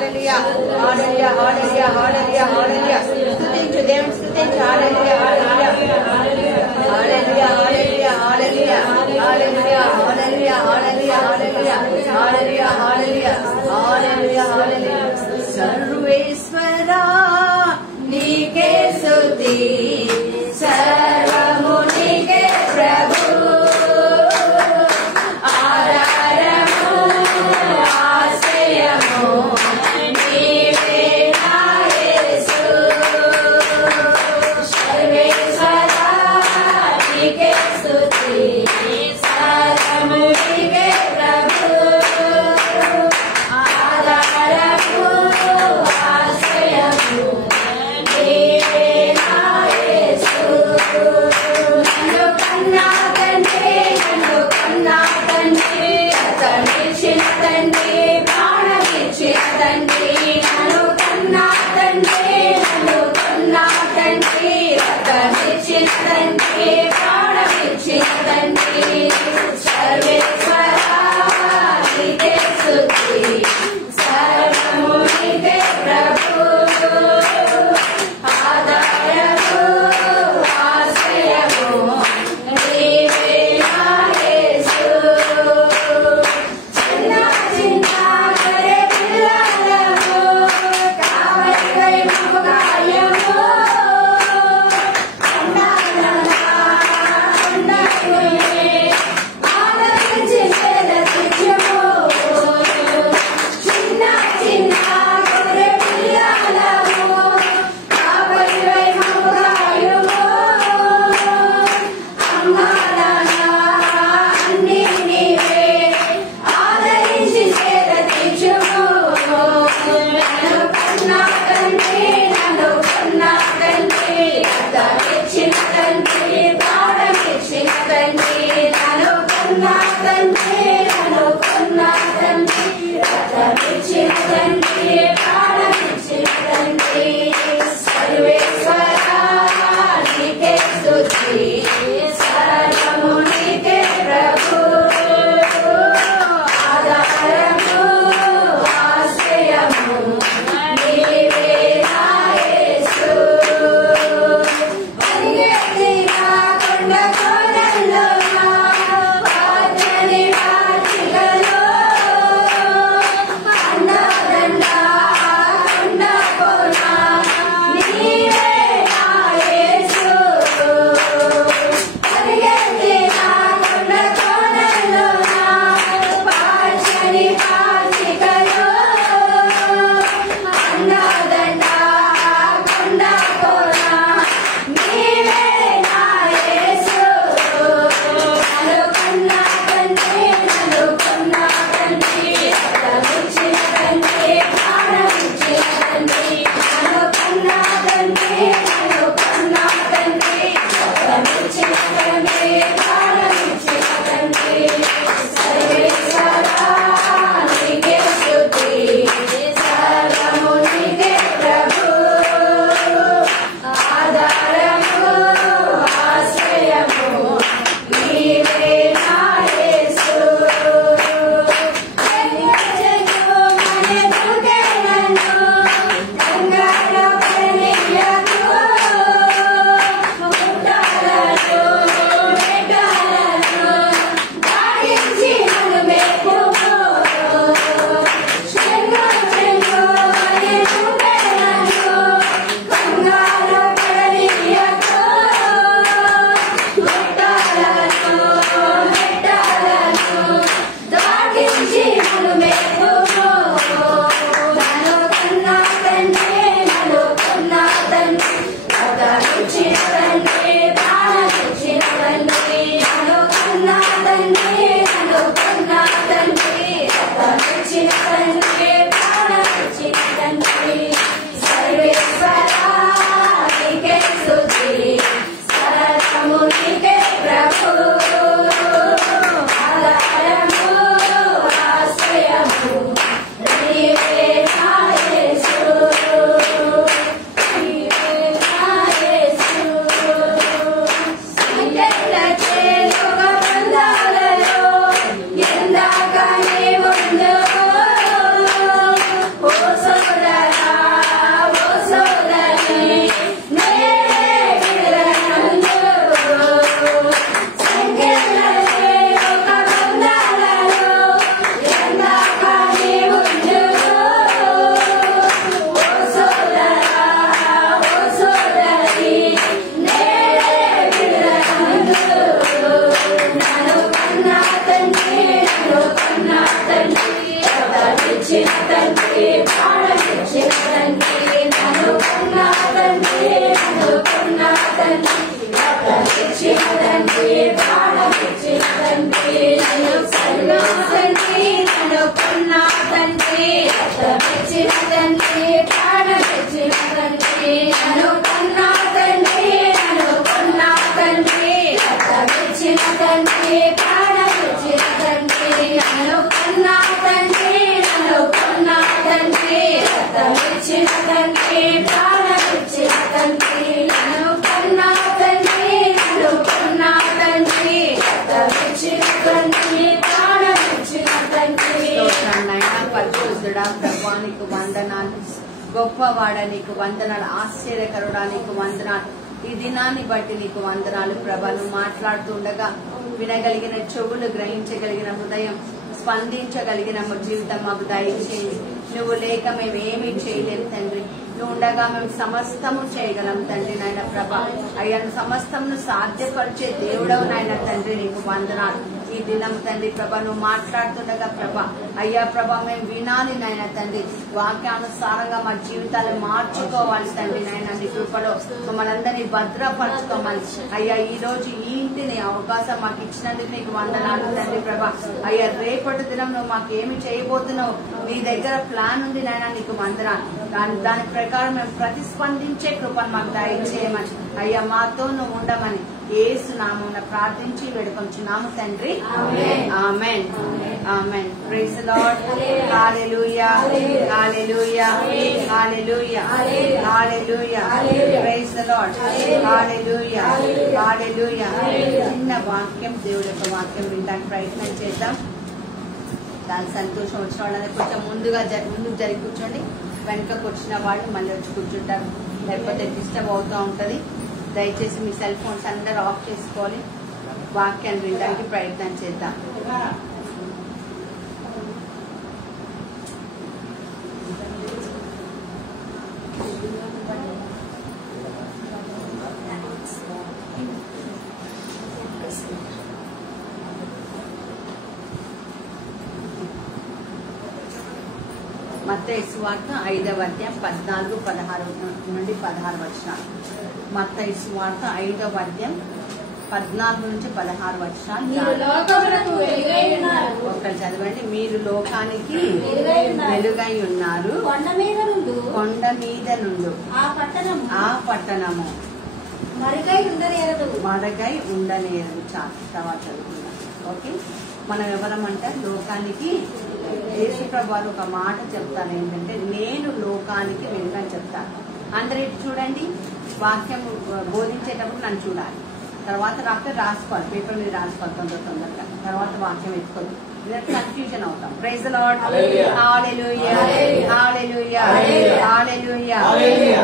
హల్లెలూయా hallelujah hallelujah hallelujah హల్లెలూయా స్తుతించు దేవుని స్తుతించు హల్లెలూయా hallelujah hallelujah hallelujah hallelujah hallelujah hallelujah hallelujah hallelujah hallelujah hallelujah hallelujah హల్లెలూయా సర్వేశ్వరా నీకే స్తుతి సర్వము నీకే ప్రభు తండ్రి ప్రాణమిచ్చిన తండ్రి నన్ను కన్నా తండ్రి నన్ను కన్నా తండ్రి రక్తమిచ్చిన తండ్రి ప్రాణమిచ్చిన తండ్రి నన్ను కన్నా తండ్రి నన్ను కన్నా తండ్రి రక్తమిచ్చిన తండ్రి ప్రాణమిచ్చిన తండ్రి నన్ను కన్నా తండ్రి నన్ను కన్నా తండ్రి రక్తమిచ్చిన తండ్రి ప్రాణమిచ్చిన తండ్రి నన్ను కన్నా తండ్రి నన్ను కన్నా తండ్రి రక్తమిచ్చిన తండ్రి ప్రాణమిచ్చిన తండ్రి నన్ను కన్నా తండ్రి నన్ను కన్నా తండ్రి రక్తమిచ్చిన తండ్రి ప్రాణమిచ్చిన తండ్రి. పరిశుద్ధుడా ప్రభువా నీకు వందనాలు, గొప్పవాడ నీకు వందనాలు, ఆశ్చర్యకరుడా నీకు వందనాలు. ఈ దినాన్ని బట్టి నీకు వందనాలు ప్రభా. నువ్వు మాట్లాడుతుండగా వినగలిగిన చెవులు, గ్రహించగలిగిన హృదయం, స్పందించగలిగిన జీవితం మాకు దయచేయండి. నువ్వు లేక మేమేమీ చేయలేము తండ్రి. నువ్వు ఉండగా మేము సమస్తము చేయగలం తండ్రి నాయన ప్రభా. అయ్యా సమస్తమును సాధ్యపరిచే దేవుడవు నాయన తండ్రి నీకు వందనాలు. ఈ దినం తండ్రి ప్రభా నువ్వు మాట్లాడుతుండగా ప్రభా అయ్యా ప్రభా మేము వినాలి నాయన తండ్రి. వాక్యానుసారంగా మా జీవితాలు మార్చుకోవాలి తండ్రి నాయన. నీ కృపలో మమ్మల్ని అందరినీ భద్రపరచుకోమని అయ్యా ఈ రోజు ఈ ఇంటిని అవకాశం మాకు ఇచ్చినందుకు నీకు వందనాలు తండ్రి ప్రభా. అయ్యా రేపటి దినం నువ్వు మాకు ఏమి చేయబోతున్నావు, నీ దగ్గర ప్లాన్ ఉంది నాయన నీకు వందనాలు. దాని ప్రకారం మేము ప్రతిస్పందించే కృపను మాకు దయచేయమని అయ్యా మాతో నువ్వు ఉండమని యేసు నామమున ప్రార్థించి వేడుకొంచున్నాము తండ్రి. Amen amen. Praise the lord. Hallelujah hallelujah hallelujah hallelujah. Praise the lord. Hallelujah hallelujah. చిన్న వాక్యం, దేవుడి యొక్క వాక్యం వినడానికి ప్రయత్నం చేద్దాం. దాని సంతోషం వచ్చిన వాళ్ళని కొంచెం ముందుకు జరిగి కూర్చోండి. వెనుకకు వచ్చిన వాళ్ళు మళ్ళీ వచ్చి కూర్చుంటారు, లేకపోతే డిస్టర్బ్ అవుతూ ఉంటుంది. దయచేసి మీ సెల్ ఫోన్స్ అందరూ ఆఫ్ చేసుకోవాలి. వాక్యాన్ని వినడానికి ప్రయత్నం చేద్దాం. మత్తయి సువార్త 5వ అధ్యాయం 14-16 నుండి 16 వచనాలు. మత్తయి సువార్త 5వ అధ్యాయం 14 నుంచి 16 వచనాలు. ఒకరు చదవండి. మీరు లోకానికి వెలుగై ఉన్నారు, కొండ మీద నుండు ఆ పట్టణము మరుగై ఉండనేరు. చాలా చదువుకున్నాం. ఓకే, మనం ఎవరమంటే లోకానికి. యేసు ప్రభు వారు ఒక మాట చెప్తాను ఏంటంటే, నేను లోకానికి వెలుగని చెప్తాను. అందరూ చూడండి, వాక్యం బోధించేటప్పుడు నన్ను చూడాలి. తర్వాత రాసుకోవాలి, పేపర్ మీద రాసుకోవాలి తొందరగా. తర్వాత వాక్యం ఎత్తుకోవాలి, కన్ఫ్యూజన్ అవుతాం. Praise the lord. Hallelujah hallelujah hallelujah.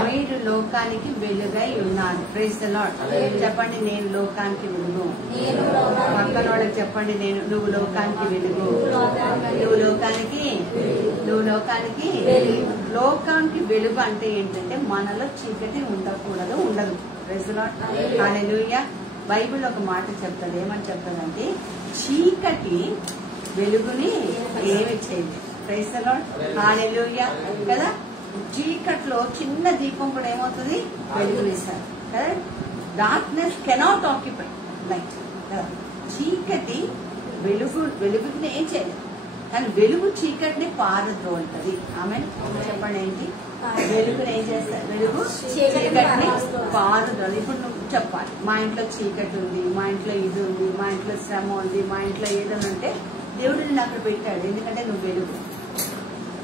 మీరు లోకానికి వెలుగై ఉన్నారు. Praise the lord. చెప్పండి, నేను లోకానికి వెలుగు. పక్కన వాళ్ళకి చెప్పండి, నువ్వు లోకానికి వెలుగు. నువ్వు లోకానికి వెలుగు అంటే ఏంటంటే మనలో చీకటి ఉండకూడదు, ఉండదు. Praise the lord. Hallelujah. Bible ఒక మాట చెప్తుంది. ఏమని చెప్తుందంటే, చీకటి వెలుగుని ఏమి చేయలేదు. Praise the lord. హల్లెలూయా కదా. చీకట్లో చిన్న దీపం కూడా ఏమవుతుంది, వెలుగునిస్తారు కదా. డార్క్నెస్ కెనాట్ ఆక్యుపై లైట్ కదా. చీకటి వెలుగుని ఏం చేయలేదు, కానీ వెలుగు చీకటిని పారద్రోలుతుంది. ఆమె చెప్పండి ఏంటి, వెలుగుని ఏం చేస్తారు, వెలుగు చీకటిని పారద్రోలు. ఇప్పుడు నువ్వు చెప్పాలి, మా ఇంట్లో చీకటి ఉంది, మా ఇంట్లో ఇది ఉంది, మా ఇంట్లో శ్రమ ఉంది, మా ఇంట్లో ఏదైనా ఉంటే దేవుడు నిన్ను అక్కడ పెట్టాడు. ఎందుకంటే నువ్వు వెలుగు.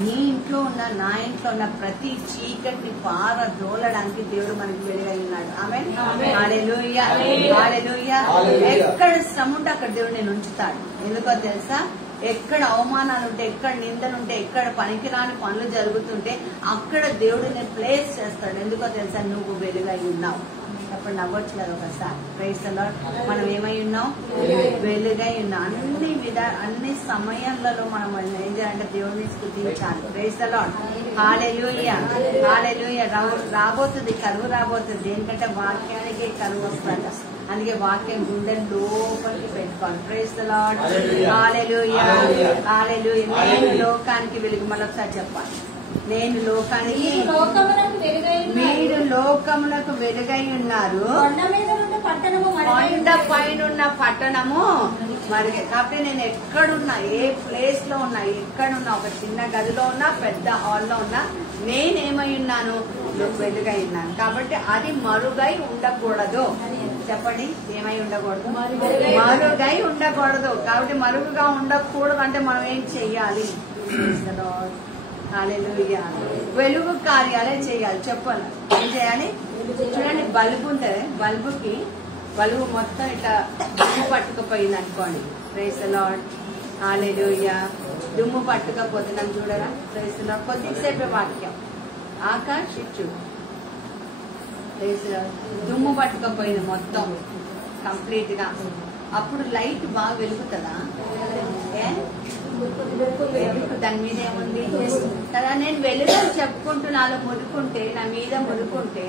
నీ ఇంట్లో ఉన్న, నా ఇంట్లో ఉన్న ప్రతి చీకటిని పారద్రోలడానికి దేవుడు మనకి వెలుగై ఉన్నాడు. ఆమేన్. హల్లెలూయా హల్లెలూయా. ఎక్కడ శ్రమ ఉంటే అక్కడ దేవుడు నేను ఉంచుతాడు. ఎందుకో తెలుసా, ఎక్కడ అవమానాలు ఉంటే, ఎక్కడ నిందలుంటే, ఎక్కడ పనికిరాని పనులు జరుగుతుంటే అక్కడ దేవుడు నేను ప్లేస్ చేస్తాడు. ఎందుకో తెలుసా, నువ్వు వెలుగై ఉన్నావు. అప్పుడు నవ్వచ్చు కదా ఒకసారి. Praise the Lord. మనం ఏమై ఉన్నాం, వెలుగై ఉన్నాం. అన్ని సమయాలలో మనం ఏం చేయాలంటే దేవుడిని స్తుతించాలి. Praise the lord. Hallelujah hallelujah. రాబోతుంది, కరువు రాబోతుంది. ఎందుకంటే వాక్యానికి కరువు వస్తుంది. అందుకే వాక్యం గుండె లోపలికి పెట్టుకోవాలి. Praise the lord. Hallelujah hallelujah. నేను లోకానికి వెలుగు. మళ్ళొకసారి చెప్పాలి. నేను లోకానికి, మీరు లోకమునకు వెలుగై ఉన్నారు. కొండ పైన పట్టణము మరి. కాబట్టి నేను ఎక్కడున్నా, ఏ ప్లేస్ లో ఉన్నా, ఎక్కడున్నా, ఒక చిన్న గదిలో ఉన్నా, పెద్ద హాల్లో ఉన్నా, నేనేమై ఉన్నాను? వెలుగై ఉన్నాను. కాబట్టి అది మరుగై ఉండకూడదు. చెప్పండి, ఏమై ఉండకూడదు? మరుగై ఉండకూడదు. కాబట్టి మరుగుగా ఉండకూడదు అంటే మనం ఏం చెయ్యాలి? హల్లెలూయా. వెలుగు కార్యాలే చేయాలి. చెప్పాలి ఏం చేయాలి? చూడండి, బల్బు ఉంటుంది. బల్బు మొత్తం ఇట్లా దుమ్ము పట్టుకుపోయింది అనుకోండి. Praise the lord. హల్లెలూయా. దుమ్ము పట్టుకపోతున్నాం చూడరా. Praise the lord. కొద్దిసేపే వాక్యం. ఆకాష్ ఇచ్చు దుమ్ము పట్టుకపోయింది మొత్తం కంప్లీట్ గా. అప్పుడు లైట్ బాగా వెలుగుతుందా? దాని మీద ఏముంది కదా. నేను వెలుగు చెప్పుకుంటున్నాను, మురుకుంటే నా మీద మురుకుంటే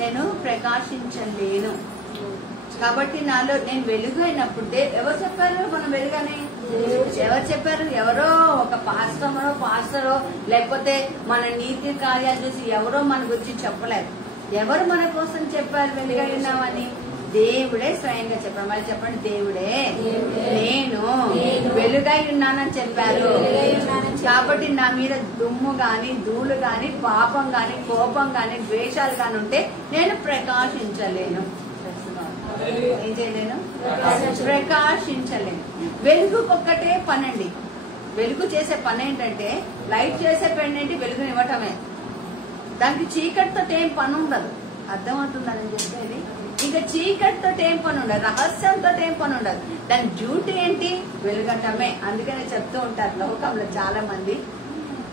నేను ప్రకాశించలేను. కాబట్టి నాలో నేను వెలుగు అయినప్పుడు ఎవరు చెప్పారు మనం వెలుగని? ఎవరు చెప్పారు? ఎవరో ఒక పాస్టరో లేకపోతే మన నీతి కార్యాలు చూసి ఎవరో మన గురించి చెప్పలేదు. ఎవరు మన కోసం చెప్పారు వెలుగై ఉన్నామని? దేవుడే స్వయంగా చెప్పారు. మళ్ళీ చెప్పండి, దేవుడే నేను వెలుగై ఉన్నానని చెప్పారు. కాబట్టి నా మీద దుమ్ము గాని, ధూళి గాని, పాపం గాని, కోపం గాని, ద్వేషాలు గాని ఉంటే నేను ప్రకాశించలేను. ఏం చేయలేను? ప్రకాశించలేను. వెలుగుకొక్కటే పనండి. వెలుగు చేసే పని ఏంటంటే, లైట్ చేసే పని ఏంటి? వెలుగునివ్వటమే. దానికి చీకటితో ఏం పని ఉండదు. అర్థమవుతుందని చెప్పేది. ఇంకా చీకటితో ఏం పని ఉండదు, రహస్యంతో ఏం పని ఉండదు. దాని డ్యూటీ ఏంటి? వెలుగటమే. అందుకనే చెప్తూ ఉంటారు లోకంలో చాలా మంది,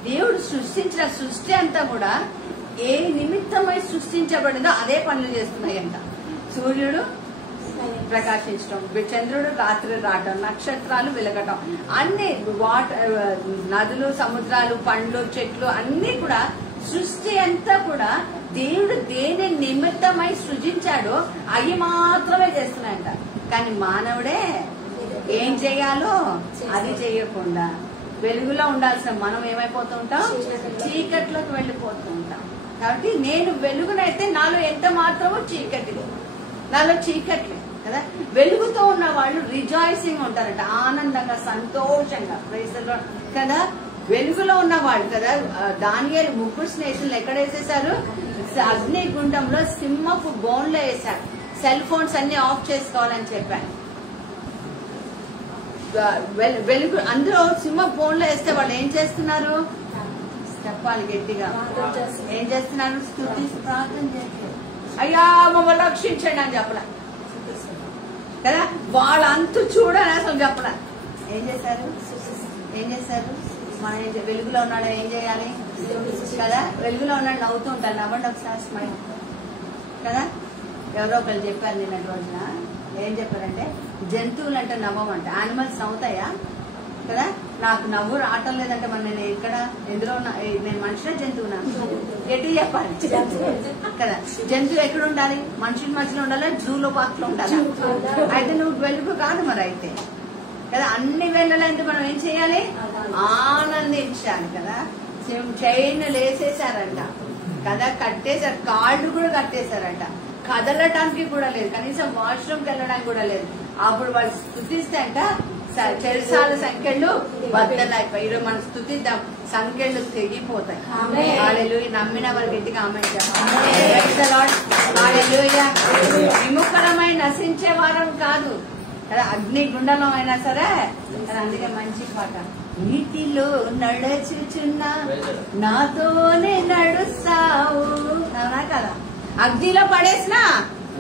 దేవుడు సృష్టించిన సృష్టి అంతా కూడా ఏ నిమిత్తమై సృష్టించబడిందో అదే పనులు చేస్తున్నాయంట. సూర్యుడు ప్రకాశించడం, చంద్రుడు రాత్రి రావటం, నక్షత్రాలు వెలగటం, అన్ని నదులు, సముద్రాలు, పండ్లు, చెట్లు అన్ని కూడా సృష్టి అంతా కూడా దేవుడు దేని నిమిత్తమై సృజించాడో అవి మాత్రమే చేస్తున్నాయంట. కానీ మానవుడే ఏం చేయాలో అది చేయకుండా వెలుగులో ఉండాల్సిన మనం ఏమైపోతూ ఉంటాం? చీకట్లోకి వెళ్ళిపోతూ ఉంటాం. కాబట్టి నేను వెలుగునైతే నాలో ఎంత మాత్రమో చీకటిలో, నాలో చీకట్లే కదా. వెలుగుతో ఉన్న వాళ్ళు రిజాయిసింగ్ ఉంటారట, ఆనందంగా, సంతోషంగా. ప్రైజ్ ది లార్డ్ కదా. వెలుగులో ఉన్నవాళ్ళు కదా. దానియేలు ముగ్గురు స్నేహితులు ఎక్కడ వేసేశారు? అగ్నిగుండంలో సింహపు బోన్లో వేశారు. సెల్ ఫోన్స్ అన్ని ఆఫ్ చేసుకోవాలని చెప్పాను. వెలుగు అందులో సింహ బోన్లో వేస్తే వాళ్ళు ఏం చేస్తున్నారు? చెప్పాలి గట్టిగా. ఏం చేస్తున్నారు? స్తుతి ప్రార్థన చేస్తారు. అయ్యా మమ్మల్ని రక్షించండి అని చెప్పలే కదా. వాళ్ళంతూ చూడని అసలు చెప్పలే. ఏం చేశారు? మన వెలుగులో ఉన్నాడు ఏం చేయాలి కదా. వెలుగులో ఉన్నాడు నవ్వుతూ ఉంటారు. నవ్వండి ఒకసారి, స్మైల్ కదా. ఎవరో ఒకరు చెప్పారు నిన్నటి రోజున. ఏం చెప్పారంటే, జంతువులు అంటే నవ్వమంట, యానిమల్స్ నవ్వుతాయా కదా. నాకు నవ్వు రావటం లేదంటే మరి నేను ఎక్కడ ఎందులో ఉన్నా? నేను మనిషినా జంతువునా? ఎటు చెప్పాలి కదా. జంతువు ఎక్కడ ఉండాలి? మనుషుల మధ్యలో ఉండాలి, జూలో పార్క్లో ఉండాలి. అయితే నువ్వు వెలుగు కాదు మరి అయితే కదా. అన్ని వెళ్ళాలంటే మనం ఏం చేయాలి? ఆనందించాలి కదా. చైన్ లేసేసారంట కదా, కట్టేశారు. కాళ్ళు కూడా కట్టేశారంట. కదలటానికి కూడా లేదు, కనీసం వాష్రూమ్కి వెళ్ళడానికి కూడా లేదు. అప్పుడు వాళ్ళు స్తుతిస్తే అంట చెరసాల సంఖ్యలు బద్దలైపోయి. ఈరోజు మనం స్తుతిద్దాం, సంఖ్యలు తెగిపోతాయి. హల్లెలూయా. నమ్మిన వారి గట్టిగా ఆమేన్ చెప్పండి. హల్లెలూయా. విముఖరమై నశించే వారం కాదు కదా, అగ్ని గుండంలో అయినా సరే. అందుకే మంచి పాట, నీటిలో నడుచుచున్నా నాతోనే నడుస్తావు. అవునా కదా. అగ్నిలో పడేసినా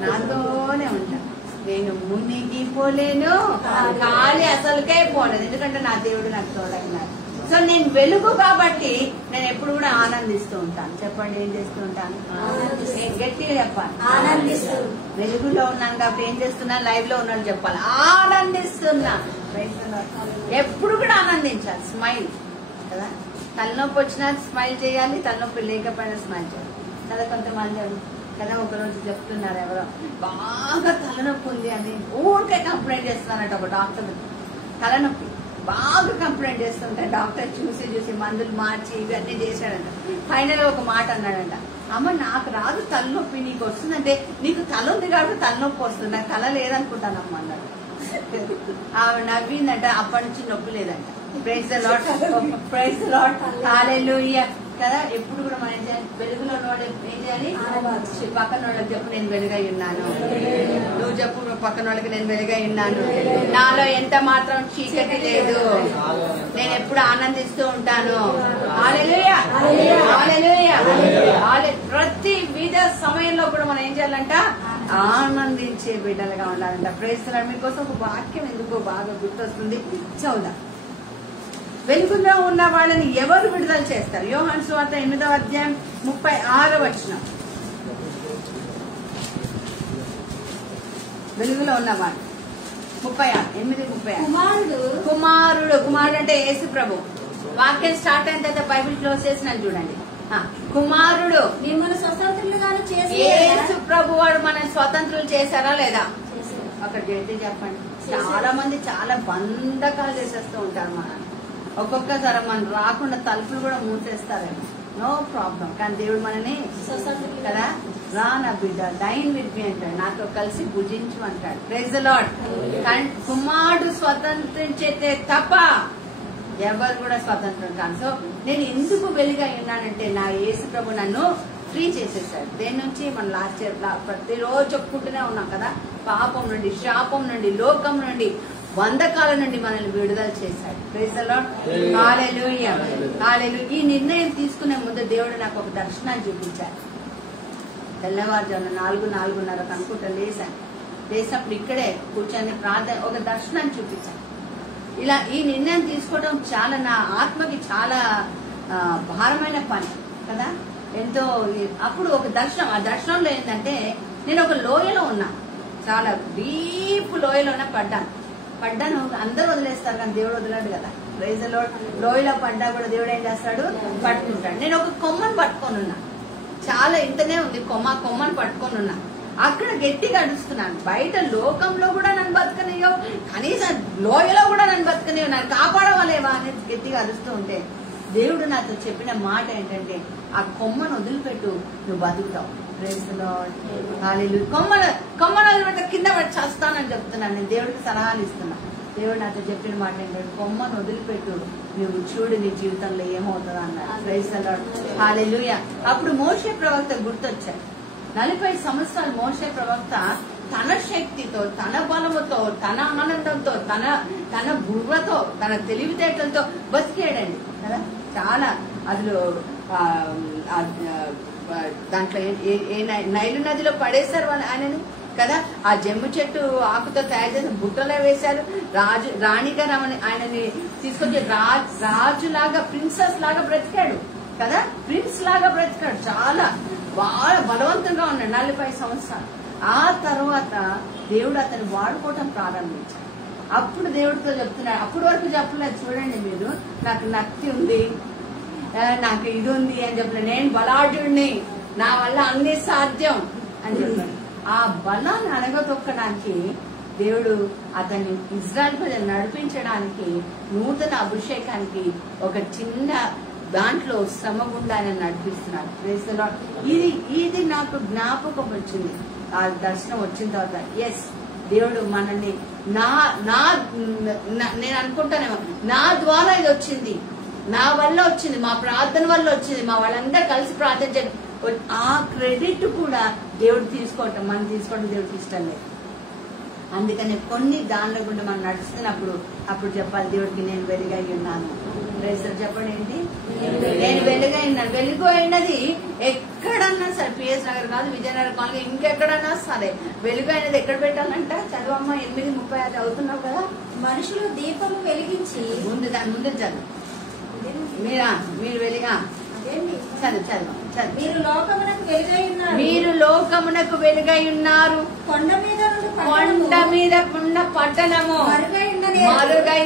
నాతోనే ఉంటా. నేను మునిగిపోలేను, గాలి అసలుకే పోలేదు, ఎందుకంటే నా దేవుడు నాకు తోడైనాడు. సో నేను వెలుగు కాబట్టి నేను ఎప్పుడు కూడా ఆనందిస్తూ ఉంటాను. చెప్పండి, ఏం చేస్తూ ఉంటాను? నేను గట్టిగా చెప్పాలి, ఆనందిస్తూ. వెలుగులో ఉన్నాను కాబట్టి ఏం చేస్తున్నా? లైవ్ లో ఉన్నాను చెప్పాలి, ఆనందిస్తున్నా. ఎప్పుడు కూడా ఆనందించాలి. స్మైల్ కదా. తలనొప్పి వచ్చినా స్మైల్ చేయాలి, తలనొప్పి లేకపోయినా స్మైల్ చేయాలి కదా. కొంతమంది కదా. ఒకరోజు చెప్తున్నారు ఎవరో బాగా తలనొప్పి ఉంది అని ఊరికే కంప్లైంట్ చేస్తున్నారట ఒక డాక్టర్. తలనొప్పి బాగా కంప్లైంట్ చేస్తుంటే డాక్టర్ చూసి చూసి మందులు మార్చి ఇవన్నీ చేశాడంట. ఫైనల్ గా ఒక మాట అన్నాడంట, అమ్మ నాకు రాదు తలనొప్పి, నీకు వస్తుందంటే నీకు తల ఉంది కాబట్టి తలనొప్పి వస్తుంది, నాకు తల లేదనుకుంటానమ్మా అన్నాడు. ఆవిడ నవ్విందంట, అప్పటి నుంచి నొప్పి లేదంట. Praise the lord, praise the lord, hallelujah కదా. ఎప్పుడు కూడా మనం ఏం చేయాలి? వెలుగులో ఏం చేయాలి? పక్కన వాళ్ళకి చెప్పు నేను వెలుగై ఉన్నాను. నువ్వు చెప్పు పక్కన వాళ్ళకి నేను వెలుగై ఉన్నాను, నాలో ఎంత మాత్రం చీకటి లేదు, నేను ఎప్పుడు ఆనందిస్తూ ఉంటాను. హల్లెలూయా, హల్లెలూయా. ప్రతి విధ సమయంలో కూడా మనం ఏం చేయాలంట? ఆనందించే బిడ్డలుగా ఉండాలంట. Praise the Lord. మీకోసం ఒక వాక్యం ఎందుకో బాగా గుర్తొస్తుంది, చదువుదాం. వెలుగులో ఉన్న వాళ్ళని ఎవరు విడుదల చేస్తారు? యోహాను సువార్త 8వ అధ్యాయం 36వ వచనం. వెలుగులో ఉన్నవాడు 8:36. కుమారుడు అంటే యేసు ప్రభు. వాక్యం స్టార్ట్ అయిన తర్వాత బైబిల్ క్లోజ్ చేసినాను చూడండి. కుమారుడు మిమ్మల్ని స్వతంత్రులుగాను చేసి యేసు ప్రభు వాడు మనల్ని స్వతంత్రులు చేశారా లేదా? ఒకటి చేస్తే చెప్పండి. చాలా మంది చాలా బంధకాలు చేసేస్తూ ఉంటారు. మనం ఒక్కొక్కసారి మనం రాకుండా తలుపులు కూడా మూసేస్తారేమో, నో ప్రాబ్లం. కానీ దేవుడు మనని కదా, రా నా బిడ్డ డైన్ విత్ మీ అంటాడు, నాతో కలిసి భుజించు అంటాడు. Praise the Lord. కానీ కుమారుడు స్వతంత్రించేతే తప్ప ఎవరు కూడా స్వతంత్రం కాదు. సో నేను ఎందుకు వెలుగై ఉన్నానంటే నా యేసు ప్రభు నన్ను ఫ్రీ చేసేసాడు. దేని నుంచి మనం లాస్ట్ ఇయర్ ప్రతిరోజు చెప్పుకుంటూనే ఉన్నాం కదా, పాపం నుండి, శాపం నుండి, లోకం నుండి, బంధకాల నుండి మనల్ని విడుదల చేశాడు. ప్రైజ్ ది లార్డ్, హల్లెలూయా, హల్లెలూయా. ఈ నిర్ణయం తీసుకునే ముందు దేవుడు నాకు ఒక దర్శనాన్ని చూపించాడు. తెల్లవారుజామున 4:30 అనుకుంటా లేసినప్పుడు ఇక్కడే కూర్చొని ప్రార్థన ఒక దర్శనాన్ని చూపించాను. ఇలా ఈ నిర్ణయం తీసుకోవడం చాలా నా ఆత్మకి చాలా భారమైన పని కదా. ఎంతో అప్పుడు ఒక దర్శనం, ఆ దర్శనంలో ఏంటంటే నేను ఒక లోయలో ఉన్నా, చాలా డీప్ లోయలోనే పడ్డాను. అందరూ వదిలేస్తారు కానీ దేవుడు వదిలాడు కదా. Praise the Lord. లోయలో పడ్డా కూడా దేవుడు ఏం చేస్తాడు? పట్టుకుంటాడు. నేను ఒక కొమ్మను పట్టుకొని ఉన్నా, చాలా ఇంతనే ఉంది కొమ్మను పట్టుకొని ఉన్నా. అక్కడ గట్టిగా అడుస్తున్నాను. బయట లోకంలో కూడా నన్ను బతకనియో, కనీసం లోయలో కూడా నన్ను బతకనియో, నన్ను కాపాడవలేవా అనేది గట్టిగా అరుస్తూ ఉంటే దేవుడు నాతో చెప్పిన మాట ఏంటంటే, ఆ కొమ్మను వదిలిపెట్టు, నువ్వు బతుకుతావు. ప్రైజ్ ది లార్డ్, హల్లెలూయా. కొమ్మను వదిలిపెట్ట, కింద పడి చేస్తానని చెప్తున్నాను. నేను దేవుడికి సలహాలు ఇస్తున్నా. దేవుడు నాతో చెప్పిన మాట ఏంటంటే, కొమ్మను వదిలిపెట్టు, నువ్వు చూడు నీ జీవితంలో ఏమవుతుందో అన్నాడు. ప్రైజ్ ది లార్డ్, హల్లెలూయా. అప్పుడు మోషే ప్రవక్త గుర్తొచ్చాడు. 40 సంవత్సరాలు మోషే ప్రవక్త తన శక్తితో, తన బలముతో, తన ఆనందంతో, తన బుర్రతో, తన తెలివితేటలతో బతికేడండి కదా. చాలా అందులో దాంట్లో నైలు నదిలో పడేశారు ఆయనని కదా. ఆ జమ్ము చెట్టు ఆకుతో తయారు చేసిన బుట్టలో వేశారు. రాణిగా ఆయనని తీసుకొచ్చి రాజులాగా, ప్రిన్సెస్ లాగా బ్రతికాడు కదా. ప్రిన్స్ లాగా బ్రతికాడు. చాలా బాగా బలవంతంగా ఉన్నాడు 40 సంవత్సరాలు. ఆ తర్వాత దేవుడు అతన్ని వాడుకోవటం ప్రారంభించాడు. అప్పుడు దేవుడితో చెప్తున్నాడు, అప్పుడు వరకు చెప్పలేదు. చూడండి మీరు, నాకు నక్తి ఉంది, నాకు ఇది ఉంది అని చెప్పలేదు. నేను బలాఢ్యుడిని, నా వల్ల అన్ని సాధ్యం అని చెప్పాడు. ఆ బలాన్ని అణగతొక్కడానికి దేవుడు అతన్ని ఇజ్రాయెల్ ప్రజలు నడిపించడానికి, నూతన అభిషేకానికి ఒక చిన్న దాంట్లో శ్రమ గుండా ఆయన నడిపిస్తున్నాడు. Praise the Lord. ఇది నాకు జ్ఞాపకం వచ్చింది ఆ దర్శనం వచ్చిన తర్వాత. ఎస్, దేవుడు మనల్ని నేను అనుకుంటానేమో నా ద్వారా ఇది వచ్చింది, నా వల్ల వచ్చింది, మా ప్రార్థన వల్ల వచ్చింది, మా వాళ్ళందరూ కలిసి ప్రార్థించండి. ఆ క్రెడిట్ కూడా దేవుడు తీసుకోవటం, మనం తీసుకోవడం దేవుడికి ఇష్టం లేదు. అందుకని కొన్ని దానిలో కూడా మనం నడుస్తున్నప్పుడు అప్పుడు చెప్పాలి దేవుడికి, నేను వెలుగై ఉన్నాను. చెప్పండి ఏంటి? నేను వెలుగై ఉన్నాను. వెలుగు అయినది ఎక్కడన్నా సరే, పిఎస్ నగర్ కాదు, విజయనగర్ కాలనీ, ఇంకెక్కడన్నా సరే వెలుగు అయినది ఎక్కడ పెట్టాలంట? చదువమ్మ 8:35 అవుతున్నావు కదా. మనుషులు దీపము వెలిగించి ముందు చదువు. మీరు వెలుగా చదువు. మీరు లోకమునకు వెలుగై ఉన్నారు. మీరు లోకమునకు వెలుగై ఉన్నారు. కొండ మీద ఉన్న పట్టణము మరుగై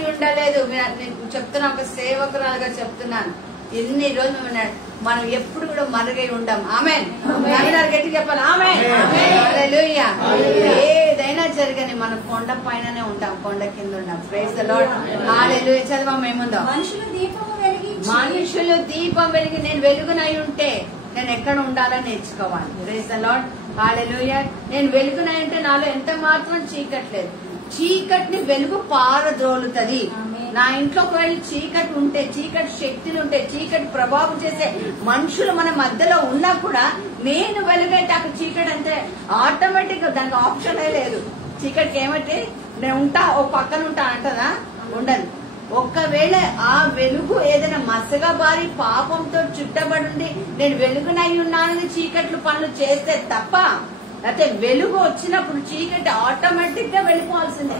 ఉండలేదు. నేను చెప్తున్నా, ఒక సేవకురాలుగా చెప్తున్నాను. ఎన్ని రోజులు మనం ఎప్పుడు కూడా మరుగై ఉండం. ఆమేన్. గట్టి చెప్పాలి. ఆమేన్. హల్లెలూయా. ఏదైనా జరగని మనం కొండ పైననే ఉంటాం, కొండ కింద ఉంటాం. Praise the lord. హల్లెలూయా. చదవం ఏముందో. మనుషులు దీపము వెలిగి నేను వెలుగునై ఉంటే నేను ఎక్కడ ఉండాలని నేర్చుకోవాలి. Praise the lord. హల్లెలూయా. నేను వెలుగునై ఉంటే నాలో ఎంత మాత్రం చీకట్లేదు. చీకటిని వెలుగు పారద్రోలుతుంది. నా ఇంట్లో ఒకవేళ చీకటి ఉంటే, చీకటి శక్తులు ఉంటే, చీకటి ప్రభావం చేసే మనుషులు మన మధ్యలో ఉన్నా కూడా నేను వెలుగైతే అక్కడ చీకటి అంటే ఆటోమేటిక్ గా దానికి ఆప్షనే లేదు. చీకటికి ఏమంటే నేను ఉంటా, ఓ పక్కన ఉంటా అంటదా? ఉండదు. ఒక్కవేళ ఆ వెలుగు ఏదైనా మసగా బారి పాపంతో చుట్టబడి నేను వెలుగునై ఉన్నానని చీకట్లు పనులు చేస్తే తప్ప, అయితే వెలుగు వచ్చినప్పుడు చీకటి ఆటోమేటిక్ గా వెళ్ళిపోవాల్సిందే.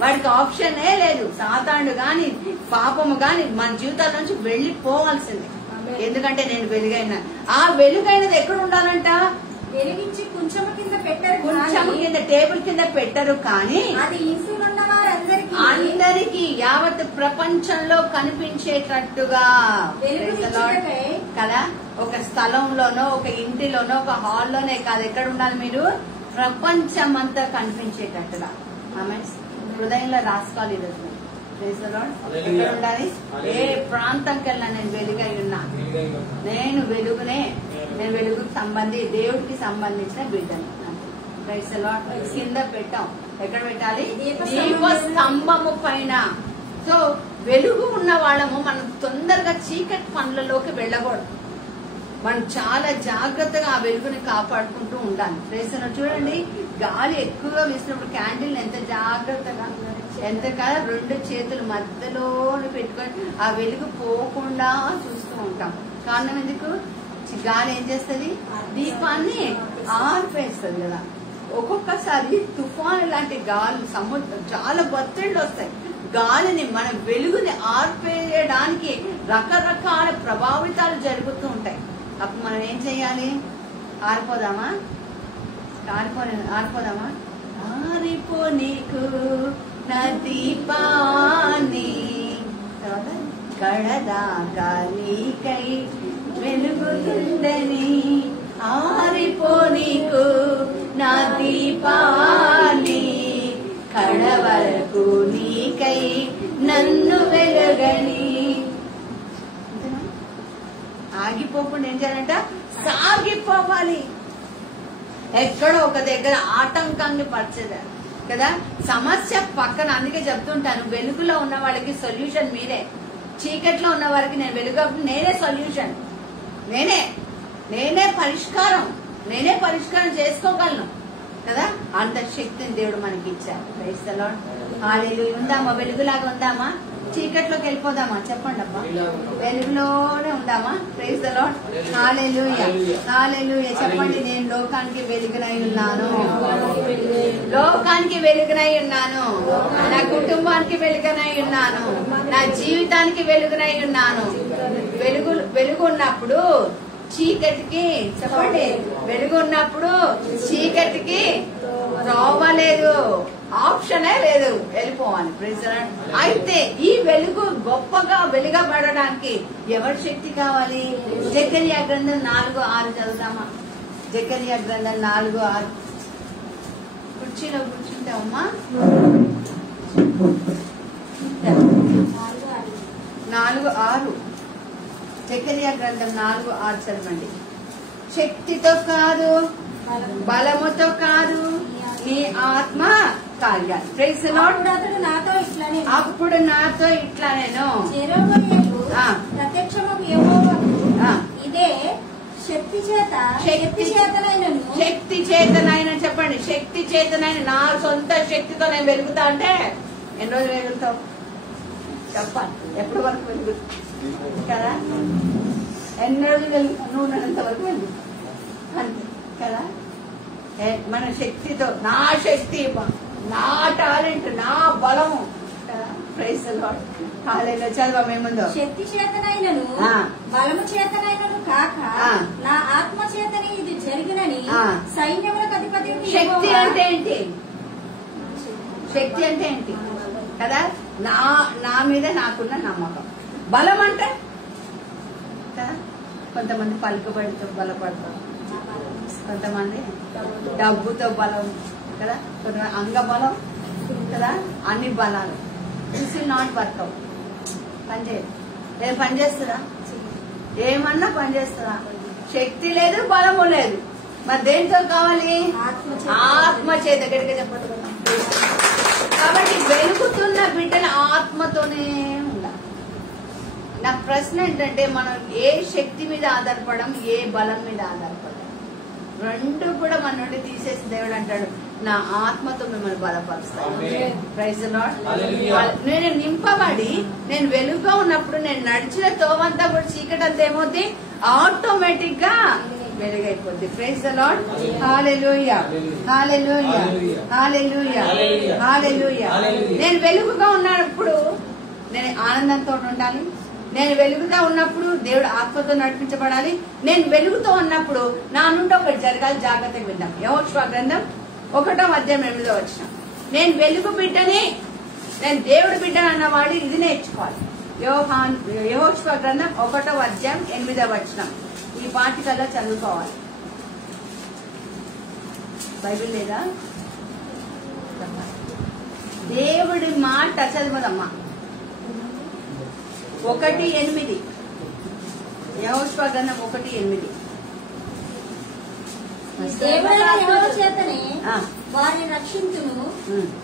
వాడికి ఆప్షనే లేదు. సాతానుడు గాని పాపము గాని మన జీవితాల నుంచి వెళ్లిపోవాల్సిందే. ఎందుకంటే నేను వెలుగైనా. ఆ వెలుగైనది ఎక్కడ ఉండాలంట? వెలిగించి కుంచము కింద పెట్టరు, కుంచము కింద టేబుల్ కింద పెట్టరు. కానీ అది ఇంటినున్న వారందరికీ అందరికీ యావత్ ప్రపంచంలో కనిపించేటట్టుగా కదా. ఒక స్థలంలోనో, ఒక ఇంటిలోనో, ఒక హాల్లోనే కాదు, ఎక్కడ ఉండాలి మీరు? ప్రపంచం అంతా కనిపించేటట్టుగా. ఆమె హృదయంలో రాసుకోవాలి. ఈరోజు ఎక్కడ ఉండాలి? ఏ ప్రాంతంకి వెళ్ళినా నేను వెలుగై ఉన్నా, నేను వెలుగునే, నేను వెలుగుకి దేవుడికి సంబంధించిన బిడ్డను. కింద పెట్టాం. ఎక్కడ పెట్టాలి? దీప స్తంభము పైన. సో వెలుగు ఉన్న వాళ్ళము మనం తొందరగా చీకటి పనులలోకి వెళ్ళకూడదు. మనం చాలా జాగ్రత్తగా ఆ వెలుగుని కాపాడుకుంటూ ఉండాలి. ప్రేసన చూడండి, గాలి ఎక్కువగా వీసినప్పుడు క్యాండిల్ ఎంత జాగ్రత్తగా, ఎంత కదా 2 చేతులు మధ్యలో పెట్టుకొని ఆ వెలుగు పోకుండా చూస్తూ ఉంటాం. కారణం ఎందుకు? గాలి ఏం చేస్తుంది? దీపాన్ని ఆర్పేస్తుంది కదా. ఒక్కొక్కసారి తుఫాను లాంటి గాలి, సముద్రం చాలా ఒత్తిళ్ళు వస్తాయి. గాలిని, మన వెలుగుని ఆర్పేయడానికి రకరకాల ప్రభావితాలు జరుగుతూ ఉంటాయి. అప్పుడు మనం ఏం చెయ్యాలి? ఆరిపోదామా? ఆరిపోదామా? ఆరిపో నీకు నా దీపాన్ని, తర్వాత కడదాకా నీకై వెలుగుతుందని. ఆరిపో నీకు నా దీపాన్ని, కడ వరకు నీకై నన్ను వెలుగని. ఆగిపోకుండా ఏం చేయాలంట? సాగిపోవాలి. ఎక్కడో ఒక దగ్గర ఆటంకాన్ని పరచదు కదా. సమస్య పక్కన. అందుకే చెప్తుంటాను, వెలుగులో ఉన్న వాళ్ళకి సొల్యూషన్ మీరే, చీకట్లో ఉన్న వారికి నేను వెలుగు, నేనే సొల్యూషన్, నేనే పరిష్కారం, నేనే పరిష్కారం చేసుకోగలను కదా. అంత శక్తిని దేవుడు మనకి ఇచ్చారు. Praise the lord. హల్లెలూయా. ఉందామా? వెలుగులాగా ఉందామా? చీకట్లోకి వెళ్ళిపోదామా? చెప్పండి అబ్బా. వెలుగులోనే ఉందామా? Praise the lord. Hallelujah. Hallelujah. చెప్పండి, నేను లోకానికి వెలుగునై ఉన్నాను, లోకానికి వెలుగునై ఉన్నాను, నా కుటుంబానికి వెలుగునై ఉన్నాను, నా జీవితానికి వెలుగునై ఉన్నాను. వెలుగు ఉన్నప్పుడు చీకటికి, చెప్పండి, వెలుగు ఉన్నప్పుడు చీకటికి రావలేదు, ఆప్షనే లేదు, వెళ్ళిపోవాలి. అయితే ఈ వెలుగు గొప్పగా వెలుగబడడానికి ఎవరి శక్తి కావాలి? జకర్యా గ్రంథం 4:6 చదువుతామా? జకర్యా గ్రంథం 4:6. కుర్చీలో కూర్చుంటామమ్మా. 4:6 జకర్యా గ్రంథం 4:6 చదవండి. శక్తితో కాదు, బలముతో కాదు, నీ ఆత్మ కార్యాలు. Praise the Lord. అప్పుడు నాతో ఇట్లా నేను ప్రత్యక్షమగు యెహోవాకు ఇదే శక్తి చేతనైన చెప్పండి, శక్తి చేతనైన. నా సొంత శక్తితో నేను వెలుగుతా అంటే ఎన్ని రోజులు వెలుగుతావు చెప్పాలి? ఎప్పటి వరకు వెలుగు కదా? ఎన్ని రోజులు వెలుగుతావు? నువ్వు నన్నంత వరకు వెలుగు అంతే కదా. మన శక్తితో, నా శక్తి, నా టాలెంట్, నా బలము. Praise the lord. హల్లెలూయా. చదవమేముందో. శక్తి చేతనైనను బలము చేతనైనను కాక నా ఆత్మ చేతనే ఇది జరిగినని సైన్యములకు అధిపతి. శక్తి అంటే ఏంటి? శక్తి అంటే ఏంటి కదా? నా మీద నాకున్న నమ్మకం. బలం అంటే కదా కొంతమంది పలుకుబడితో బలపడతారు, కొంతమంది డబ్బుతో బలం కదా, కొంతమంది అంగబలం కదా, అన్ని బలాలు. This will not work out. పనిచేయదు. ఏం పనిచేస్తుందా? ఏమన్నా పనిచేస్తుందా? శక్తి లేదు, బలము లేదు. మరి దేంతో కావాలి? ఆత్మ చేత. గట్టిగా చెప్పండి. కాబట్టి వెలుగుతున్న బిడ్డల ఆత్మతోనే ఉండాలి. నా ప్రశ్న ఏంటంటే, మనం ఏ శక్తి మీద ఆధారపడం, ఏ బలం మీద ఆధారపడం? రెండు కూడా మన నుండి తీసేసి దేవుడు అంటాడు, నా ఆత్మతో మిమ్మల్ని బలపరుస్తాను. Praise the lord. నేను నింపబడి నేను వెలుగుగా ఉన్నప్పుడు నేను నడిచిన తోవంతా కూడా చీకటి అంతా ఏమవుతుంది? ఆటోమేటిక్ గా వెలుగైపోద్ది. Praise the lord. Hallelujah, hallelujah, hallelujah, hallelujah. నేను వెలుగుగా ఉన్నప్పుడు నేను ఆనందంతో ఉండాలి. నేను వెలుగుతో ఉన్నప్పుడు దేవుడు ఆత్మతో నడిపించబడాలి. నేను వెలుగుతో ఉన్నప్పుడు నా నుండి ఒకటి జరగాలి. జాగ్రత్తగా విన్నాం. యెహోషువ గ్రంథం 1:8 నేను వెలుగు బిడ్డని, నేను దేవుడు బిడ్డని అన్నవాడు ఇది నేర్చుకోవాలి. యెహోషువ గ్రంథం 1:8 ఈ పాఠికల్లో చదువుకోవాలి. బైబిల్ లేదా? దేవుడి మాట చదువుదమ్మా. 1:8 యెహోషువ గ్రంథం 1:8. దేవుడైన యెహోవా చేతనే వారిని రక్షించును.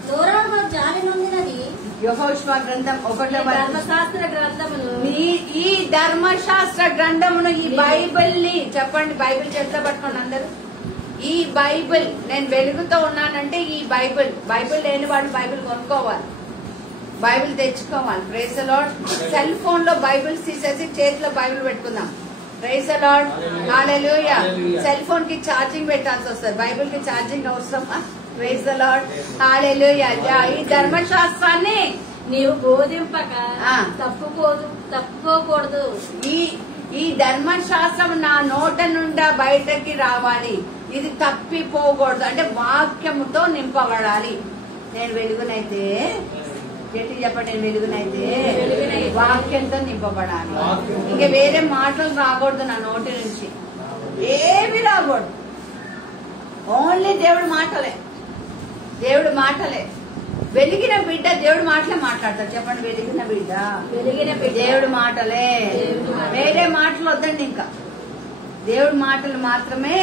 దూరాహ జాలి నొందినది యెహోషువ గ్రంథం 1:8. ధర్మశాస్త్ర గ్రంథమును, ఈ ధర్మశాస్త్ర గ్రంథమును, ఈ బైబిల్ ని చెప్పండి. బైబిల్ చేతిలో పట్టుకోండి అందరూ. ఈ బైబిల్, నేను వెలుగుతో ఉన్నానంటే ఈ బైబిల్ లేని వాడు బైబిల్ కొనుక్కోవాలి, బైబిల్ తెచ్చుకోవాలి. Praise the lord. Cell phone లో బైబిల్స్ తీసేసి చేతిలో బైబిల్ పెట్టుకుందాం. Praise the lord. Hallelujah. Cell phone కి ఛార్జింగ్ పెట్టాల్సి వస్తుంది, బైబిల్ కి ఛార్జింగ్ అవసరమా? Praise the lord. హల్లెలూయా. ఈ ధర్మశాస్త్రాన్ని నీవు బోధింపక తప్పుకోకూడదు. ఈ ధర్మశాస్త్రం నా నోట నుండా బయటకి రావాలి. ఇది తప్పిపోకూడదు. అంటే వాక్యముతో నింపబడాలి. నేను వెలుగునైతే, గట్టి చెప్పండి, నేను వెలుగునైతే వాక్యంతో నింపబడాలి. ఇంకా వేరే మాటలు రాకూడదు నా నోటి నుంచి, ఏమి రాకూడదు. ఓన్లీ దేవుడు మాటలే, దేవుడు మాటలే. వెలిగిన బిడ్డ దేవుడు మాటలే మాట్లాడతాడు. చెప్పండి, వెలిగిన బిడ్డ దేవుడు మాటలే, వేరే మాటలు వద్దండి. ఇంకా దేవుడి మాటలు మాత్రమే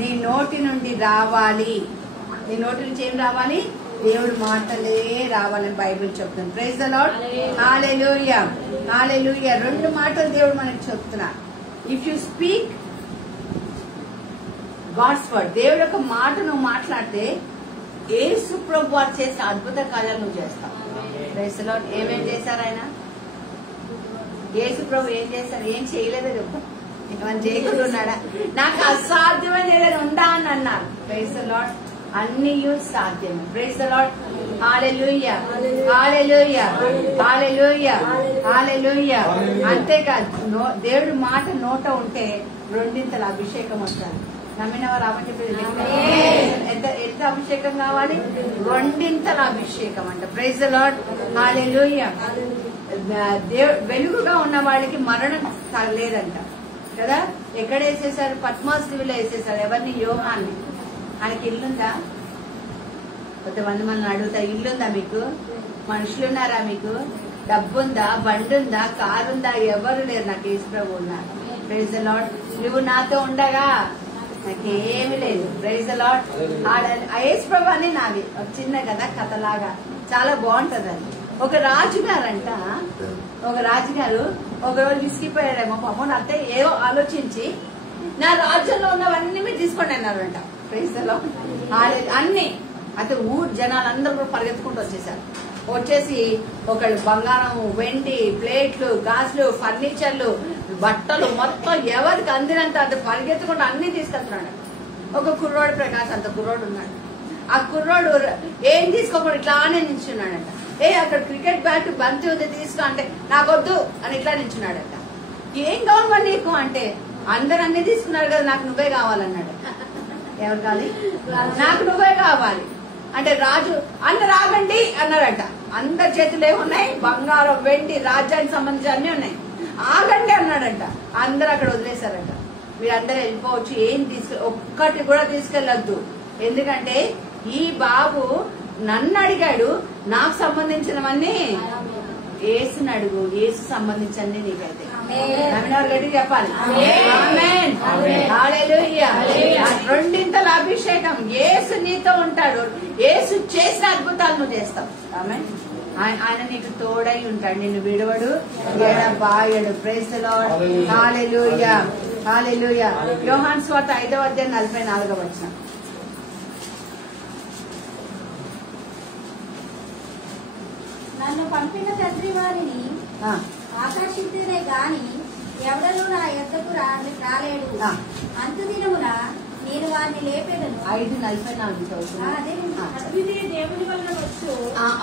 నీ నోటి నుండి రావాలి. నీ నోటి నుంచి ఏం రావాలి? దేవుడి మాటలే రావాలని బైబిల్ చెప్తుంది. Praise the lord. Hallelujah, hallelujah. రెండు మాటలు దేవుడు మనకి చెప్తున్నారు. If you speak God's word, దేవుడు యొక్క మాట నువ్వు మాట్లాడితే యేసు ప్రభు వారు చేసిన అద్భుత కార్యాలు నువ్వు చేస్తావు. Praise the Lord. ఏమేం చేశారు ఆయన? యేసు ప్రభు ఏం చేశారు? ఏం చేయలేదో చెప్పు. ఇంకా మనం చేయకుండా ఉన్నాడా? నాకు అసాధ్యమైన ఏదైనా ఉందా అని అన్నారు. Praise the lord. అన్ని సాధ్యమే. Praise the lord. Hallelujah, hallelujah, hallelujah, hallelujah. అంతేకాదు, దేవుడి మాట నోట ఉంటే రెండింతల అభిషేకం వస్తుంది. నమ్మిన వారు అవ్వని చెప్పేది ఎంత అభిషేకం కావాలి? రెండింతల అభిషేకం అంట. Praise the lord. హల్లెలూయా. వెలుగుగా ఉన్న వాళ్ళకి మరణం లేదంట కదా. ఎక్కడ వేసేసారు? పద్మాస్ దీవిలో వేసేసారు. ఎవరిని? యోహాన్ని. ఆయనకి ఇల్లుందా? కొంతమంది మనల్ని అడుగుతారు, ఇల్లుందా మీకు? మనుషులున్నారా మీకు? డబ్బుందా? బండి ఉందా? కారు ఉందా? ఎవరు లేరు. నాకు యేసు ప్రభు ఉన్నారు. Praise the lord. నువ్వు నాతో ఉండగా నాకేమి లేదు. Praise the lord. యేసు ప్రభు అని నాది ఒక చిన్న కదా కథలాగా, చాలా బాగుంటది అది. ఒక రాజుగారంట, ఒక రాజుగారు ఒకరోజు విసిగిపోయాడేమో పాపం. అంటే ఏవో ఆలోచించి, నా రాజ్యంలో ఉన్నవన్నీ మీరు తీసుకోండి అన్నారంట. Praise the lord. అన్ని అయితే ఊరు జనాలందరూ కూడా పరిగెత్తుకుంటూ వచ్చేసారు. వచ్చేసి ఒకళ్ళు బంగారం, వెండి, ప్లేట్లు, గాజులు, ఫర్నిచర్లు, బట్టలు మొత్తం ఎవరికి అందినంత అంటే పరిగెత్తుకుంటూ అన్ని తీసుకెళ్తున్నాడు. ఒక కుర్రోడు, ప్రకాశ్ అంత కుర్రోడు ఉన్నాడు. ఆ కుర్రోడు ఏం తీసుకోకుండా ఇట్లానే నిల్చున్నాడంట. అక్కడ క్రికెట్ బ్యాట్ బంతి ఉంది తీసుకో అంటే నాకొద్దు అని ఇట్లా నిల్చున్నాడట. ఏం కావాలి నీకు అంటే, అందరు అన్ని తీసుకున్నారు కదా, నాకు నువ్వే కావాలన్నాడు. ఎవరు కావాలి? నాకు నువ్వే కావాలి అంటే రాజు అందరు ఆగండి అన్నారట. అందరి చేతులు ఏమున్నాయి? బంగారం, వెండి, రాజ్యానికి సంబంధించి అన్ని ఉన్నాయి. ఆగండి అన్నాడంట. అందరు అక్కడ వదిలేశారంట. మీరందరూ వెళ్ళిపోవచ్చు, ఏం ఒక్కటి కూడా తీసుకెళ్లొద్దు. ఎందుకంటే ఈ బాబు నన్ను అడిగాడు, నాకు సంబంధించినవన్నీ ఏసుని అడుగు, ఏసు సంబంధించండి నీకైతే. నమ్మినవారు గట్టి చెప్పాలి ఆమేన్. హల్లెలూయా. రెండింతల అభిషేకం. ఏసు నీతో ఉంటాడు. ఏసు చేసిన అద్భుతాలు నువ్వు చేస్తావు. ఆమేన్. ఆయన నీకు తోడై ఉంటాడు, నిన్ను విడవడు, ఎడబాయడు. Praise the lord. Hallelujah, hallelujah. Yohanu సువార్త 5వ అధ్యాయం 44వ వచనం. నన్ను పంపిన తండ్రి వారిని ఆకర్షితుడే గాని ఎవడను నా యొద్దకు రాలేడు. అంతు దినమున నేను వారిని లేపెదను. 5:44. అద్వితీయ దేవుని వల్ల వచ్చు,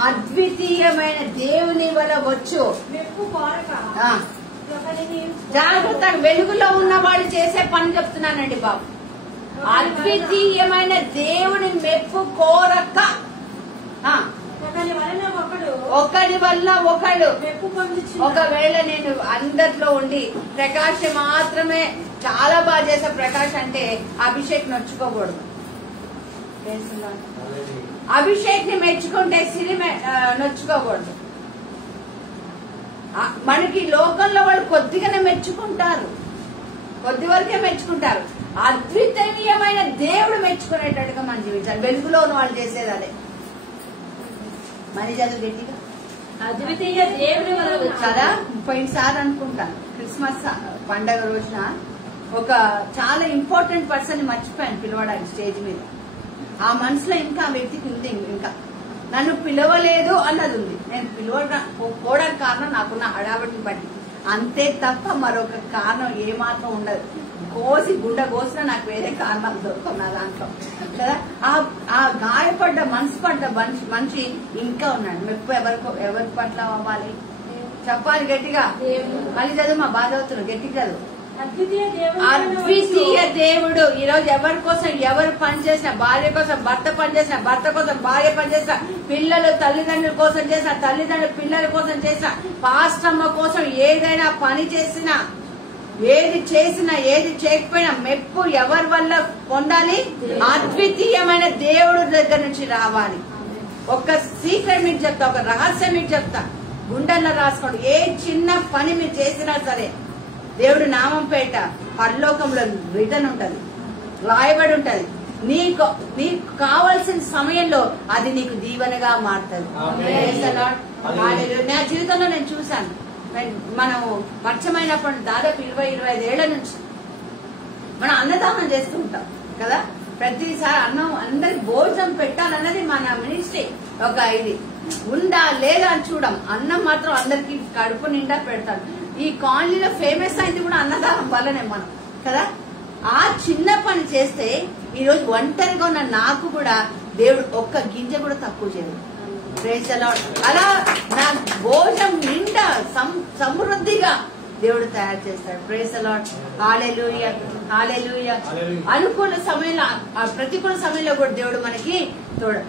అద్వితీయమైన దేవుని వల్ల వచ్చు. మెప్పు కోరక జాగ్రత్తగా వెలుగులో ఉన్న వాళ్ళు చేసే పని చెప్తున్నానండి బాబు. అద్వితీయమైన దేవుని మెప్పు కోరక ఒకరి వల్ల ఒకడు మెప్పు పొందుచు. ఒకవేళ నేను అందరిలో ఉండి ప్రకాష్ మాత్రమే చాలా బాగా చేసే ప్రకాష్ అంటే అభిషేక్ నొచ్చుకోకూడదు. అభిషేక్ ని మెచ్చుకుంటే సిరి నొచ్చుకోకూడదు. మనకి లోకంలో వాళ్ళు కొద్దిగానే మెచ్చుకుంటారు, కొద్ది వరకే మెచ్చుకుంటారు. అద్వితీయమైన దేవుడు మెచ్చుకునేటట్టుగా మనం జీవించాలి. వెలుగులో ఉన్న వాళ్ళు చేసేది అదే. మనీ చదువు గట్టిగా. అద్వితీయ దేవుని వల్ల కదా. పోయినసారి అనుకుంటాను క్రిస్మస్ పండగ రోజున ఒక చాలా ఇంపార్టెంట్ పర్సన్ మర్చిపోయాను పిలవడానికి స్టేజ్ మీద. ఆ మనసులో ఇంకా ఆ వ్యక్తికి ఉంది, ఇంకా నన్ను పిలవలేదు అన్నది ఉంది. నేను పిలవకపోవడానికి కారణం నాకున్న హడావటిని బట్టి, అంతే తప్ప మరొక కారణం ఏమాత్రం ఉండదు. గుండె కోసినా నాకు వేరే కారణాలు దొరుకుతున్నా దాంట్లో కదా. ఆ గాయపడ్డ మనసు పడ్డ మనిషి ఇంకా ఉన్నాడు. మెప్పు ఎవరి పట్ల అవ్వాలి చెప్పాలి గట్టిగా. మళ్ళీ చదువు, మా బాధవుతులు గట్టిగా చదువు. అద్వితీయ దేవుడు. ఈ రోజు ఎవరి కోసం ఎవరు పనిచేసిన, భార్య కోసం భర్త పనిచేసిన, భర్త కోసం భార్య పనిచేసిన, పిల్లలు తల్లిదండ్రుల కోసం చేసిన, తల్లిదండ్రులు పిల్లల కోసం చేసిన, పాస్టమ్మ కోసం ఏదైనా పని చేసినా, ఏది చేసినా ఏది చేయకపోయినా మెప్పు ఎవరి వల్ల పొందాలి? అద్వితీయమైన దేవుడు దగ్గర నుంచి రావాలి. ఒక సీక్రెట్ మీకు చెప్తా, ఒక రహస్యం మీకు చెప్తా, గుండెల్లో రాసుకోండి. ఏ చిన్న పని మీరు చేసినా సరే దేవుడు నామం పేట పరలోకంలో రిటర్న్ ఉంటది, రాయబడి ఉంటది. నీకు కావాల్సిన సమయంలో అది నీకు దీవెనగా మారుతుంది. నా జీవితంలో నేను చూశాను. మనం పరిచయమైనప్పుడు దాదాపు 20-25 ఏళ్ల నుంచి మనం అన్నదానం చేస్తూ ఉంటాం కదా. ప్రతిసారి అన్నం అందరికి భోజనం పెట్టాలన్నది మన మినిస్ట్రీ. ఒక ఇది ఉందా లేదా అని చూడం, అన్నం మాత్రం అందరికి కడుపు నిండా పెడతాడు. ఈ కాలనీలో ఫేమస్ అయింది కూడా అన్నదానం వల్లనే మనం కదా. ఆ చిన్న పని చేస్తే ఈ రోజు ఒంటరిగా ఉన్న నాకు కూడా దేవుడు ఒక్క గింజ కూడా తక్కువ చేయదు. అలా నా భోజనం నిండా సమృద్ధిగా దేవుడు తయారు చేస్తాడు. Praise the lord. Hallelujah, hallelujah. అనుకూల సమయంలో, ప్రతికూల సమయంలో కూడా దేవుడు మనకి తోడు.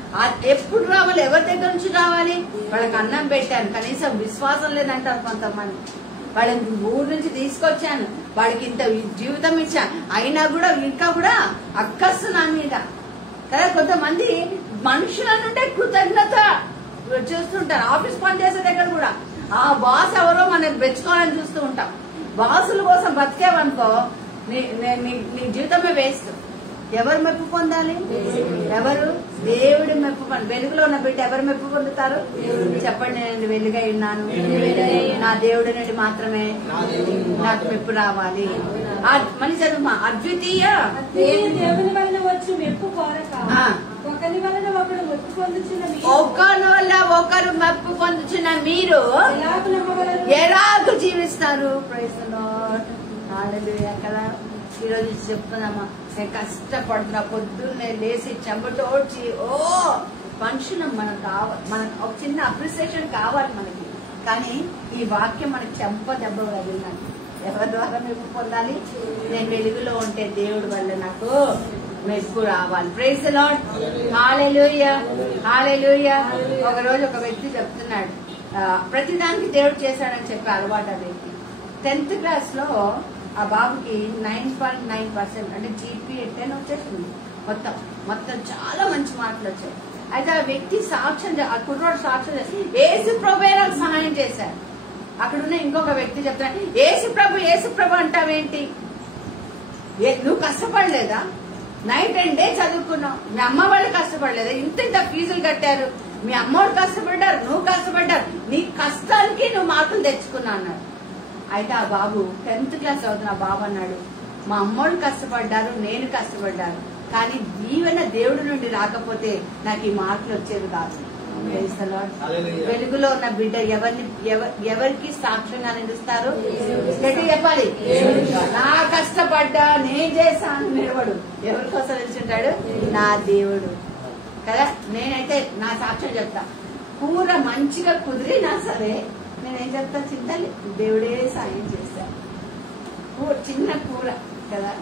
ఎప్పుడు రావాలి? ఎవరి దగ్గర నుంచి రావాలి? వాళ్ళకి అన్నం పెట్టాను, కనీసం విశ్వాసం లేదంటారు కొంతమంది. వాళ్ళని ఊరు నుంచి తీసుకొచ్చాను, వాళ్ళకి ఇంత జీవితం ఇచ్చాను, అయినా కూడా ఇంకా కూడా అక్కస్సు నా మీద కదా. కొంతమంది మనుషుల నుండే కృతజ్ఞత చూస్తుంటారు. ఆఫీస్ పని చేసే దగ్గర కూడా ఆ బాస్ ఎవరో మనం మెచ్చుకోవాలని చూస్తూ ఉంటాం. బాసుల కోసం బతికేవనుకో నీ జీవితమే వేస్ట్. ఎవరు మెప్పు పొందాలి? ఎవరు? దేవుడి మెప్పు పొందాలి. వెలుగులో ఉన్న బిడ్డ ఎవరు మెప్పు పొందుతారు? చెప్పండి. నేను వెలుగై ఉన్నాను, నా దేవుడి నుండి మాత్రమే నాకు మెప్పు రావాలి. మళ్ళీ చదువు. అద్వితీయ దేవుని వలన వచ్చి మెప్పు కోరక ఒకరి వలన ఒకరు మెప్పు పొందుచున్న ఒకరు మెప్పు పొందుచున్న మీరు ఎలాగూ జీవిస్తారు? Praise the lord. హల్లెలూయా. కదా ఈరోజు చెప్తున్నామా, నేను కష్టపడుతున్నా, పొద్దున్నే లేచి చెంబటోడ్చి మనుషులం మనం కావాలి, మనకు ఒక చిన్న అప్రిసియేషన్ కావాలి మనకి. కానీ ఈ వాక్యం మనకి చెంప దెబ్బ తగిలినాను. ఎవరి ద్వారా మెప్పు పొందాలి? నేను వెలుగులో ఉంటే దేవుడి వల్ల నాకు మెప్పు రావాలి. Praise the lord. Hallelujah, hallelujah. ఒక రోజు ఒక వ్యక్తి చెప్తున్నాడు, ప్రతిదానికి దేవుడు చేశాడని చెప్పి అలవాటు ఆ వ్యక్తి. 10th క్లాస్ లో ఆ బాబుకి 9.9% అంటే GPA 10 వచ్చేసింది. మొత్తం చాలా మంచి మార్కులు వచ్చాయి. అయితే ఆ వ్యక్తి సాక్ష్యం, ఆ కుర్రోడు సాక్ష్యం యేసు ప్రభువే నాకు సహాయం చేశారు. అక్కడున్న ఇంకొక వ్యక్తి చెప్తాడు, యేసు ప్రభు అంటావేంటి, నువ్వు కష్టపడలేదా, నైట్ అండ్ డే చదువుకున్నావు, మీ అమ్మ వాళ్ళు కష్టపడలేదా, ఇంత ఫీజులు కట్టారు, మీ అమ్మోడు కష్టపడ్డారు, నువ్వు కష్టపడ్డారు, నీ కష్టానికి నువ్వు మార్కులు తెచ్చుకున్నావు అన్నాడు. అయితే ఆ బాబు 10th క్లాస్ చదువుతున్న బాబు అన్నాడు, మా అమ్మోళ్ళు కష్టపడ్డారు, నేను కష్టపడ్డాను, కానీ దీవెన దేవుడి నుండి రాకపోతే నాకు ఈ మార్కులు వచ్చేది కాదు. వెలుగులో ఉన్న బిడ్డ ఎవరికి సాక్ష్యంగా నిలుస్తారు? గట్టి చెప్పాలి, నా కష్టపడ్డా నేను చేశాను నిలబడు. ఎవరి కోసం నిల్చుంటాడు? నా దేవుడు కదా. నేనైతే నా సాక్ష్యం చెప్తా, కూర మంచిగా కుదిరినా సరే నేనేం చెప్తా, చింతలే దేవుడే సాయం చేశాను. చిన్న కూర కదా.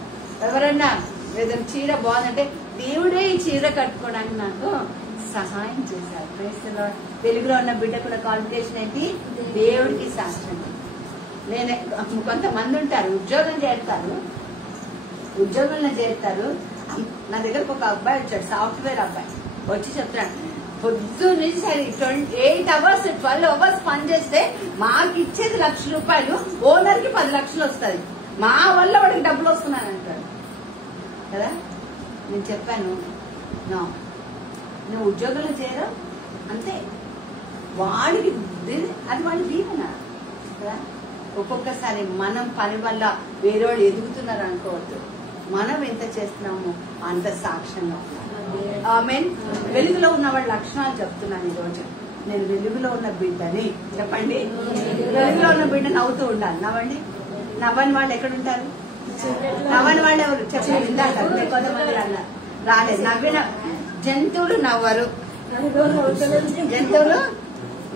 ఎవరన్నా ఏదైనా చీర బాగుందంటే దేవుడే ఈ చీర కట్టుకోవడానికి నాకు సహాయం చేశారు. వెలుగులో ఉన్న బిడ్డ కూడా క్వాలిఫికేషన్ ఏంటి? దేవుడికి సాక్ష్యం. నేను కొంతమంది ఉంటారు ఉద్యోగంలో చేస్తారు. నా దగ్గరకు ఒక అబ్బాయి వచ్చాడు, సాఫ్ట్వేర్ అబ్బాయి వచ్చి చెప్తాడు, పొద్దున్న 8 hours 12 hours పని చేస్తే మాకు ఇచ్చేది ₹1,00,000, ఓనర్ కి 10 లక్షలు వస్తుంది, మా వల్ల వాడికి డబ్బులు వస్తున్నాను అంటాడు కదా. నేను చెప్పాను, నువ్వు ఉద్యోగంలో చేరా అంతే, వాడికి అది వాడి దీవెన కదా. ఒక్కొక్కసారి మనం పని వల్ల వేరే వాళ్ళు ఎదుగుతున్నారు అనుకోవద్దు, మనం ఎంత చేస్తున్నామో అంత సాక్ష్యంగా ఉన్నాం. ఆమేన్. వెలుగులో ఉన్న వాళ్ళ లక్షణాలు చెప్తున్నాను ఈ రోజు. నేను వెలుగులో ఉన్న బిడ్డని. చెప్పండి, వెలుగులో ఉన్న బిడ్డ నవ్వుతూ ఉండాలి. నవ్వని వాళ్ళు ఎక్కడుంటారు? నవ్వని వాళ్ళు ఎవరు? చెప్పండి. ఇందాక కొంతమంది అన్నారు రాలేదు. నవ్విన జంతువులు నవ్వరు, జంతువులు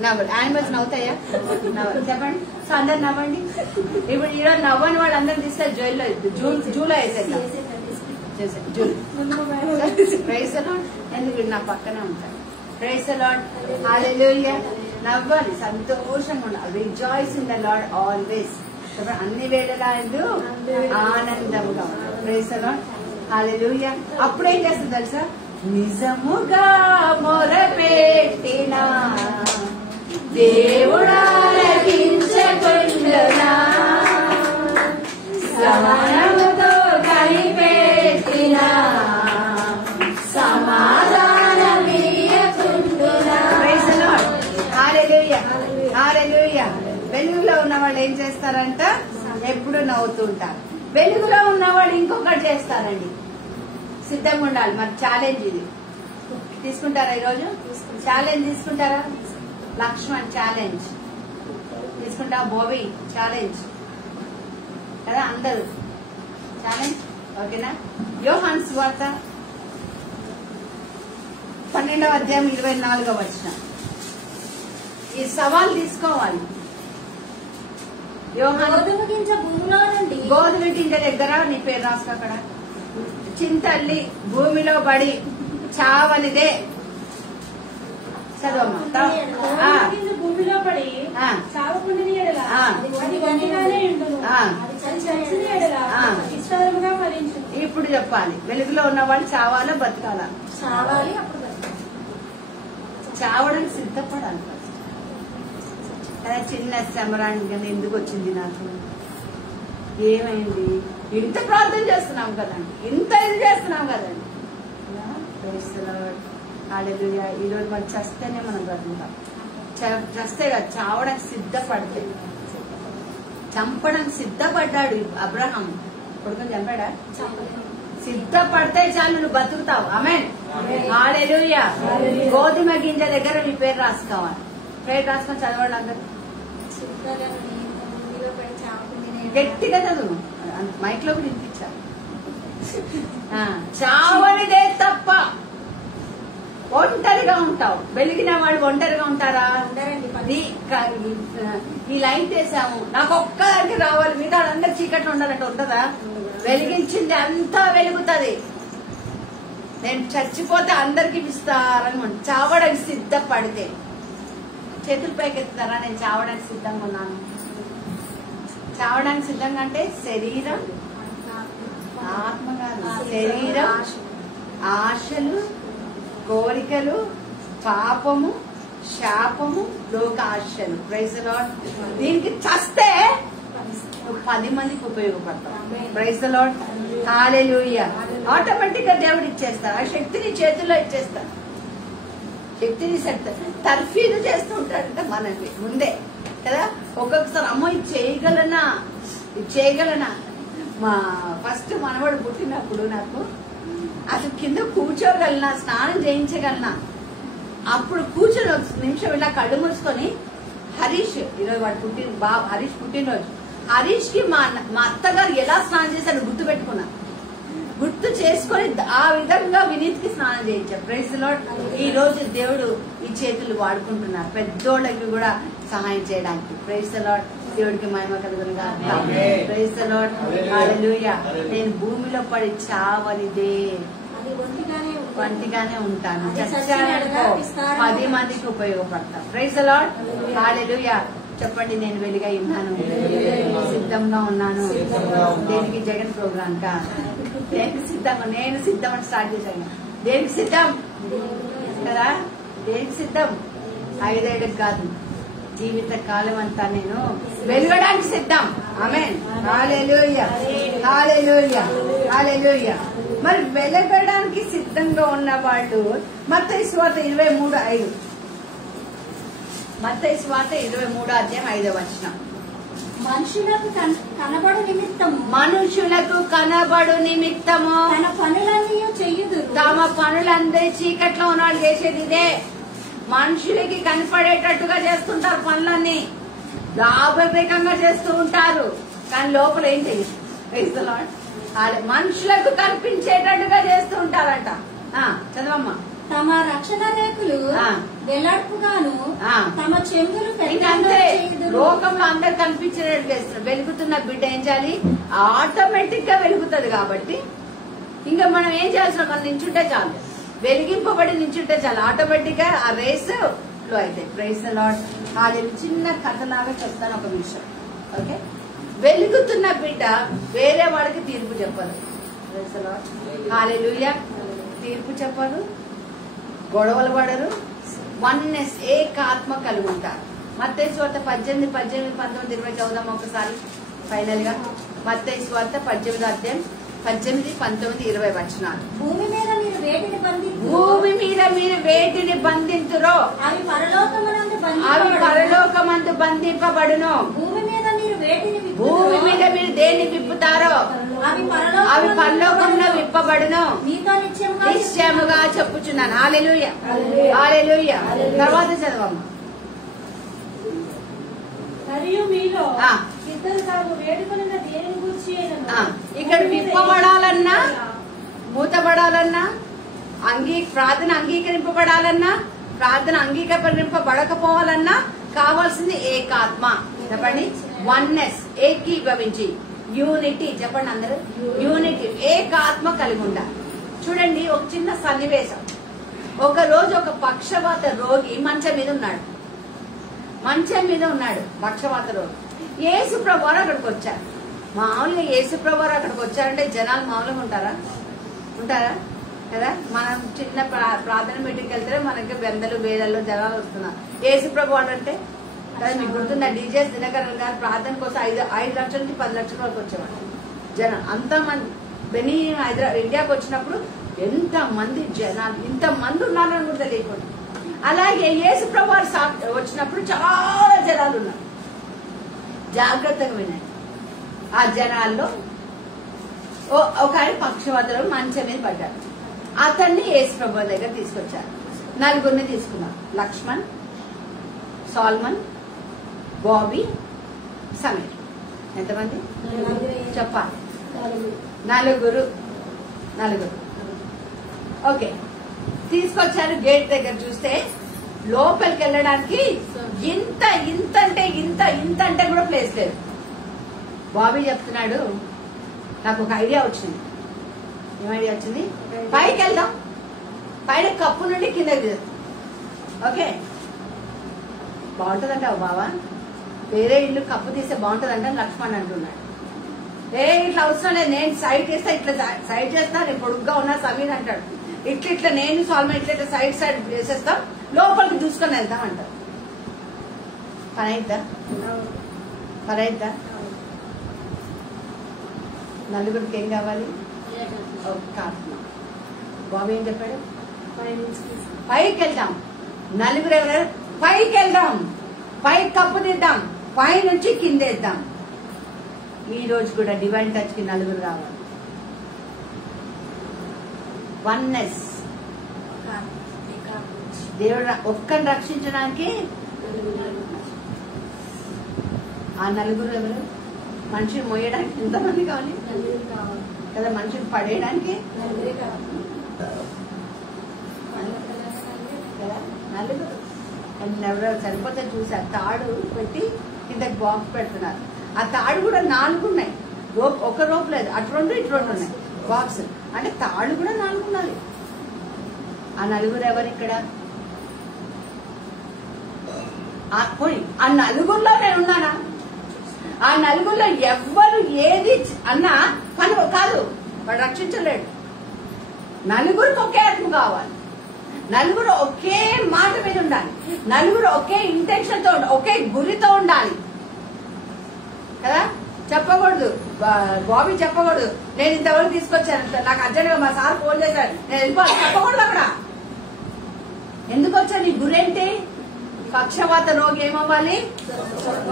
నవ్వరు, యానిమల్స్ నవ్వుతాయా? నవ్వరు. చెప్పండి. సో అందరు నవ్వండి. ఇప్పుడు ఈరోజు నవ్వని వాళ్ళు అందరూ తీస్తే జైల్లో జూలో వేసేద్దాం. Praise the lord. ఎందుకు నా పక్కనే ఉంటారు. Praise the lord. హల్లెలూయా. నవ్వాలి, సంతోషంగా ఉండాలి. Rejoice in the lord always. అన్ని వేళలా ఆనందంగా ఉండాలి. Praise the lord. హల్లెలూయా. అప్పుడేం చేస్తుంది తెలుసా? నిజముగా మొరపెట్టినా దేవుడాలకించకుండునా, సమానముతో కనిపెట్టినా సమాధానమియ్యకుండునా. Praise the lord. Hallelujah. Hallelujah. వెలుగులో ఉన్న వాళ్ళు ఏం చేస్తారంట? ఎప్పుడు నవ్వుతూ ఉంటారు. వెలుగులో ఉన్నవాడు ఇంకొకటి చేస్తారండి. సిద్ధంగా ఉండాలి. మరి ఛాలెంజ్ ఇది తీసుకుంటారా? ఈరోజు ఛాలెంజ్ తీసుకుంటారా? లక్ష్మణ్ ఛాలెంజ్ తీసుకుంటా, బోబీ ఛాలెంజ్ కదా, అందరూ ఛాలెంజ్. ఓకేనా? యోహాను సువార్త 12వ అధ్యాయం 24వ వచనం. ఈ సవాల్ తీసుకోవాలి. గోధుమ గింజ భూమిలో నుండి, గోధుమ గింజ దగ్గర నీ పేరు రాసుకో. అక్కడ చింతల్లి భూమిలో పడి చావనిదే. చదవమ్మా. భూమిలో పడి చావకుండానే ఎడల అది గట్టిగానే ఉండును, అది చచ్చిన ఎడల విస్తారముగా ఫలించును. ఇప్పుడు చెప్పాలి, వెలుగులో ఉన్న వాళ్ళు చావాలా బతకాలా? చావాలి. అప్పుడు చావడానికి సిద్ధపడాలి కదా. చిన్న శ్రమరానికి ఎందుకు వచ్చింది నాకు, ఏమైంది, ఇంత ప్రార్థన చేస్తున్నాం కదండి, ఇంత ఇది చేస్తున్నాం కదండి. హల్లెలూయా. ఈరోజు మనం చస్తేనే మనం బ్రతుకుతాం. చస్తే కదా, చావడానికి సిద్ధపడితే. చంపడానికి సిద్ధపడ్డాడు అబ్రహాం. కొడుకుని చంపాడా? సిద్ధపడితే చాలు నువ్వు బతుకుతావు. ఆమేన్. హల్లెలూయా. గోధుమ గింజ దగ్గర నీ పేరు రాసుకోవాలి. పేరు రాసుకొని చదవాలి అందరూ. గట్టిగా చదువు, మైక్ లో కూడా వినిపించాలి. చావనిదే తప్ప. ఒంటరిగా ఉంటావు. వెలిగిన వాళ్ళు ఒంటరిగా ఉంటారా? ఈ లైట్ వేసాము, నాకు ఒక్కదానికి రావాలి, మిగతా అందరు చీకట్లో ఉండాలంటే ఉంటుందా? వెలిగించింది అంతా వెలుగుతుంది. నేను చచ్చిపోతే అందరికి విస్తారంగా చావడానికి సిద్ధపడితే చేతుల పైకి ఎత్తుతారా? నేను చావడానికి సిద్ధంగా ఉన్నాను. చావడానికి సిద్ధంగా అంటే శరీరం, ఆత్మ కాదు, శరీరం, ఆశలు, కోరికలు, పాపము, శాపము, లోక ఆశలు. Praise the lord. దీనికి చస్తే 10 మందికి ఉపయోగపడతాం. Praise the lord. Hallelujah. Automatic గా దేవుడు ఇచ్చేస్తారు. ఆ శక్తిని చేతుల్లో ఇచ్చేస్తారు. శక్తిని తర్ఫీదు చేస్తూ ఉంటాడంట మనకి ముందే కదా. ఒక్కొక్కసారి అమ్మో ఇది చేయగలనా. మా ఫస్ట్ మనవాడు పుట్టినప్పుడు నాకు అసలు కింద కూర్చోగలనా, స్నానం చేయించగలనా. అప్పుడు కూర్చొని 1 నిమిషం ఇలా కళ్ళు మూసుకొని హరీష్, ఈరోజు వాడు హరీష్ పుట్టినరోజు. హరీష్ కి మా అత్తగారు ఎలా స్నానం చేశారు గుర్తు చేసుకొని ఆ విధంగా వినీత్కి స్నానం చేయించారు. Praise the Lord. ఈ రోజు దేవుడు ఈ చేతులు వాడుకుంటున్నారు పెద్దోళ్ళకి కూడా సహాయం చేయడానికి. Praise the lord. దేవుడికి మహిమ కలుగునుగా. Praise the lord. హల్లెలూయా. నేను భూమిలో పడి చావనిదే వంటిగానే ఉంటాను, 10 మందికి ఉపయోగపడతాను. Praise the lord. హల్లెలూయా. చెప్పండి, నేను వెలుగై ఉన్నాను, సిద్ధంగా ఉన్నాను. దేనికి? జగన్ ప్రోగ్రామ్ కా? దేనికి సిద్ధంగా? నేను సిద్ధం అని స్టార్ట్ చేశాను. దేనికి సిద్ధం కదా? దేనికి సిద్ధం? 5 ఏళ్ళకి కాదు, జీవిత కాలం అంతా నేను వెలుగడానికి సిద్ధం. ఆమేన్. హల్లెలూయా. హల్లెలూయా. హల్లెలూయా. మరి వెలగడానికి సిద్ధంగా ఉన్న వాళ్ళు మత్తయి సువార్త 23:5. మత్తయి సువార్త 23:5. మనుషులకు కనబడు నిమిత్తము తన పనులన్నీ చెయ్యుదురు. తమ పనులందరి చీకట్లో ఉన్న వాళ్ళు చేసేది ఇదే. మనుషులకి కనపడేటట్టుగా చేస్తుంటారు పనులన్నీ, లాభదాయకంగా చేస్తూ ఉంటారు, కానీ లోపల ఏం చేయదు. మనుషులకు కనిపించేటట్టుగా చేస్తూ ఉంటారంట. చదవమ్మా. తమ రక్షణ రేకులు వెల్లడుపుగాను తమ చెంగులు లోకంలో అందరు కనిపించేటట్టు చేస్తున్నారు. వెలుగుతున్న బిడ్డ ఏం చేయాలి? ఆటోమేటిక్ గా వెలుగుతుంది. కాబట్టి ఇంకా మనం ఏం చేయాల్సిన, మనం నించుంటే చాలు, వెలిగింపబడి నించుంటే చాలు, ఆటోమేటిక్ గా ఆ రేస్ లో అయితే. Praise the lord. హల్లెలూయా. చిన్న కథలాగా చెప్తాను ఒక విషయం. ఓకే, వెలుగుతున్న బిడ్డ వేరే వాడికి తీర్పు చెప్పదు. Praise the lord. హల్లెలూయా. తీర్పు చెప్పరు, గొడవలు పడరు, వన్నెస్, ఏకాత్మ కలిగి ఉంటారు. మత్తయి సువార్త 18, 19, 20 చదువుదాం ఒకసారి ఫైనల్ గా. మత్తయి సువార్త 18 18, 19, 20. భూమి మీద మీరు వేటిని బంధింతురో అవి పరలోకమందు బంధింపబడును. భూమి మీద మీరు దేన్ని విప్పుతారో అవి పరలోకంలో విప్పబడును. నిశ్చయముగా చెప్పుచున్నాను. హల్లెలూయా. హల్లెలూయా. తర్వాత చదవమ్మా. ఇక్కడ విప్పబడాలన్నా, మూతబడాలన్నా, ప్రార్థన అంగీకరింపబడాలన్నా, ప్రార్థన అంగీకరింపబడకపోవాలన్నా కావాల్సింది ఏకాత్మ. చెప్పండి. వన్నెస్, ఏకీభవించి, యూనిటీ. చెప్పండి అందరూ. యూనిటీ, ఏకాత్మ కలిగి ఉండాలి. చూడండి, ఒక చిన్న సన్నివేశం. ఒక రోజు ఒక పక్షవాత రోగి మంచం మీద ఉన్నాడు. పక్షవాత రోగి. యేసు ప్రభువారు అక్కడికి వచ్చారు. మామూలుగా యేసు ప్రభువారు అక్కడికి వచ్చారంటే జనాలు మామూలుగా ఉంటారా కదా? మనం చిన్న ప్రార్థన మీటింగ్కి వెళ్తే మనకి బెందలు వేలల్లో జనాలు వస్తున్నారు. యేసు ప్రభువారు అంటే కదా, మీకు గుర్తుందా? డీజేస్ దినకరన్ గారు ప్రార్థన కోసం 5 లక్షల నుంచి 10 లక్షల వరకు వచ్చేవాడు జనం. అంతమంది బెనీ ఇండియాకి వచ్చినప్పుడు ఎంత మంది జనాలు, ఇంతమంది ఉన్నారని కూడా తెలియకుండా. అలాగే యేసు ప్రభువారు వచ్చినప్పుడు చాలా జనాలు ఉన్నారు. జాగ్రత్తగా వినండి. ఆ జనాల్లో ఒక ఆయన పక్షవాతంలో మంచం మీద పడ్డాడు. అతన్ని యేసు ప్రభువు దగ్గర తీసుకొచ్చారు. 4 తీసుకున్నారు. లక్ష్మణ్, సాల్మన్, బాబీ, సమీర్. ఎంతమంది చెప్పాలి? 4. ఓకే, తీసుకొచ్చారు. గేట్ దగ్గర చూస్తే లోపలికి వెళ్ళడానికి ఇంత అంటే కూడా ప్లేస్ లేదు. బాబీ చెప్తున్నాడు, నాకు ఒక ఐడియా వచ్చింది. ఏం ఐడియా వచ్చింది? పైకి వెళ్దాం, పైన కప్పు నుండి కిందకి. ఓకే, బాగుంటుందంటావు బావా? వేరే ఇల్లు కప్పు తీస్తే బాగుంటదంటే లక్ష్మణ్ అంటున్నాడు. ఇట్లా అవసరం లేదు, నేను సైడ్ చేస్తా, ఇట్లా సైడ్ చేస్తా, నేను పొడుగ్గా ఉన్నా సమీర్ అంటాడు. ఇట్లా నేను సాల్మన్ ఇట్లా సైడ్ చేసేస్తాం, లోపలికి చూసుకొని వెళ్తాం అంటారు. పని అయిద్దా? నలుగురికి ఏం కావాలి? ఒక ఆత్మ. బాబు ఏం చెప్పాడు? పైకి వెళ్దాం. నలుగురు ఎవరు? పైకి వెళ్దాం, పైకి కప్పు తీద్దాం, పై నుంచి కిందేద్దాం. ఈ రోజు కూడా డివైన్ టచ్ కి నలుగురు కావాలి. వన్నెస్. దేవుడు ఒక్కరిని రక్షించడానికి ఆ నలుగురు ఎవరు? మనిషిని మోయడానికి ఎంతమంది కావాలి కదా, మనిషిని పడేయడానికి కదా నలుగురు. ఎవరో సరిపోతే చూసారు, తాడు పెట్టి కిందకి బాక్స్ పెడుతున్నారు. ఆ తాడు కూడా 4 ఉన్నాయి, ఒక రోప్ లేదు. అటు 2 ఇటు 2 ఉన్నాయి బాక్స్. అంటే తాడు కూడా 4 ఉన్నాయి. ఆ నలుగురు ఎవరు ఇక్కడ? ఆ నలుగురిలో నేను ఉన్నానా? ఆ నలుగురిలో ఎవ్వరు ఏది అన్నా పని కాదు, వాడు రక్షించలేడు. నలుగురికి ఒకే ఆత్మ కావాలి, నలుగురు ఒకే మాట మీద ఉండాలి, నలుగురు ఒకే ఇంటెన్షన్ తో ఒకే గురితో ఉండాలి కదా. చెప్పకూడదు, బాబీ చెప్పకూడదు నేను ఇంతవరకు తీసుకొచ్చాను, నాకు అర్జెంట్ గా మా సార్ ఫోన్ చేశారు, నేను వెళ్ళిపోవాలి, చెప్పకూడదు. అక్కడ ఎందుకు వచ్చాను? నీ గురేంటి? పక్షవాత రోగి ఏమవ్వాలి?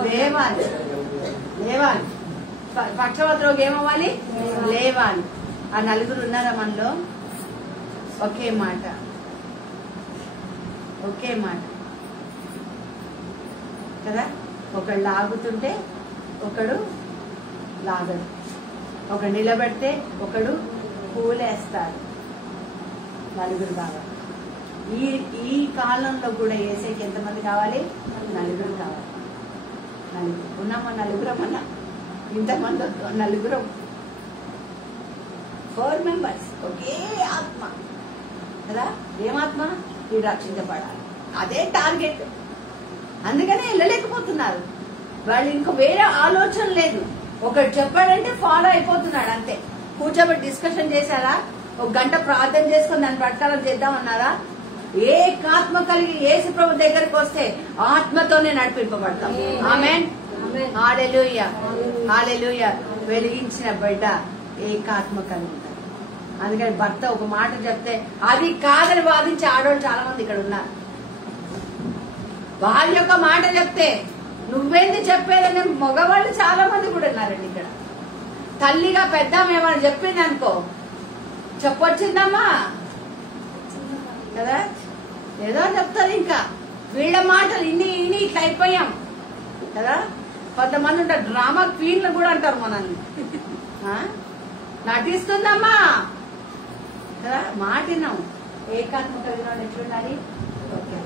లేవాలి. పక్షవాత రోగి ఏమవ్వాలి? లేవాలి. ఆ నలుగురు ఉన్నారా మనలో? ఒకే మాట కదా. ఒకడు లాగుతుంటే ఒకడు లాగడు, ఒకడు నిలబెడితే ఒకడు పూలేస్తాడు. నలుగురు కావాలి. ఈ కాలంలో కూడా ఏసేకి ఎంతమంది కావాలి? నలుగురు కావాలి. నలుగురు ఉన్నామా? నలుగురమన్నా ఇంతమంది నలుగురం, 4 members, ఒకే ఆత్మ కదా. ఏమాత్మ? ఈ రక్షించబడాలి, అదే టార్గెట్. అందుకనే వెళ్ళలేకపోతున్నారు వాళ్ళు. ఇంకో వేరే ఆలోచన లేదు. ఒకటి చెప్పాడంటే ఫాలో అయిపోతున్నాడు అంతే. కూర్చోబెట్టి డిస్కషన్ చేశారా? 1 గంట ప్రార్థన చేసుకుని దాన్ని ప్రకారం చేద్దామన్నారా? ఏకాత్మ కలిగి యేసు ప్రభు దగ్గరికి వస్తే ఆత్మతోనే నడిపింపబడతాం. ఆమేన్, హల్లెలూయా, హల్లెలూయా. వెలిగించిన బిడ్డ ఏకాత్మ కలిగి ఉంటారు. అందుకని భర్త ఒక మాట చెప్తే అది కాదని వాదించి ఆడవాళ్ళు చాలా మంది ఇక్కడ ఉన్నారు. వాళ్ళ యొక్క మాట చెప్తే నువ్వేంది చెప్పేదని మగవాళ్ళు చాలా మంది కూడా ఉన్నారండి ఇక్కడ. తల్లిగా పెద్ద ఏమని చెప్పింది అనుకో, చెప్పొచ్చిందమ్మా కదా, ఏదో చెప్తారు. ఇంకా వీళ్ళ మాటలు ఇన్ని ఇట్లా అయిపోయాం కదా. కొంతమంది ఉంటారు డ్రామా క్వీన్లు కూడా అంటారు మనల్ని. నటిస్తుందమ్మా కదా, మాటినాం. ఏకాత్మ కలిగిన ఎట్లుండాలి? ఓకే.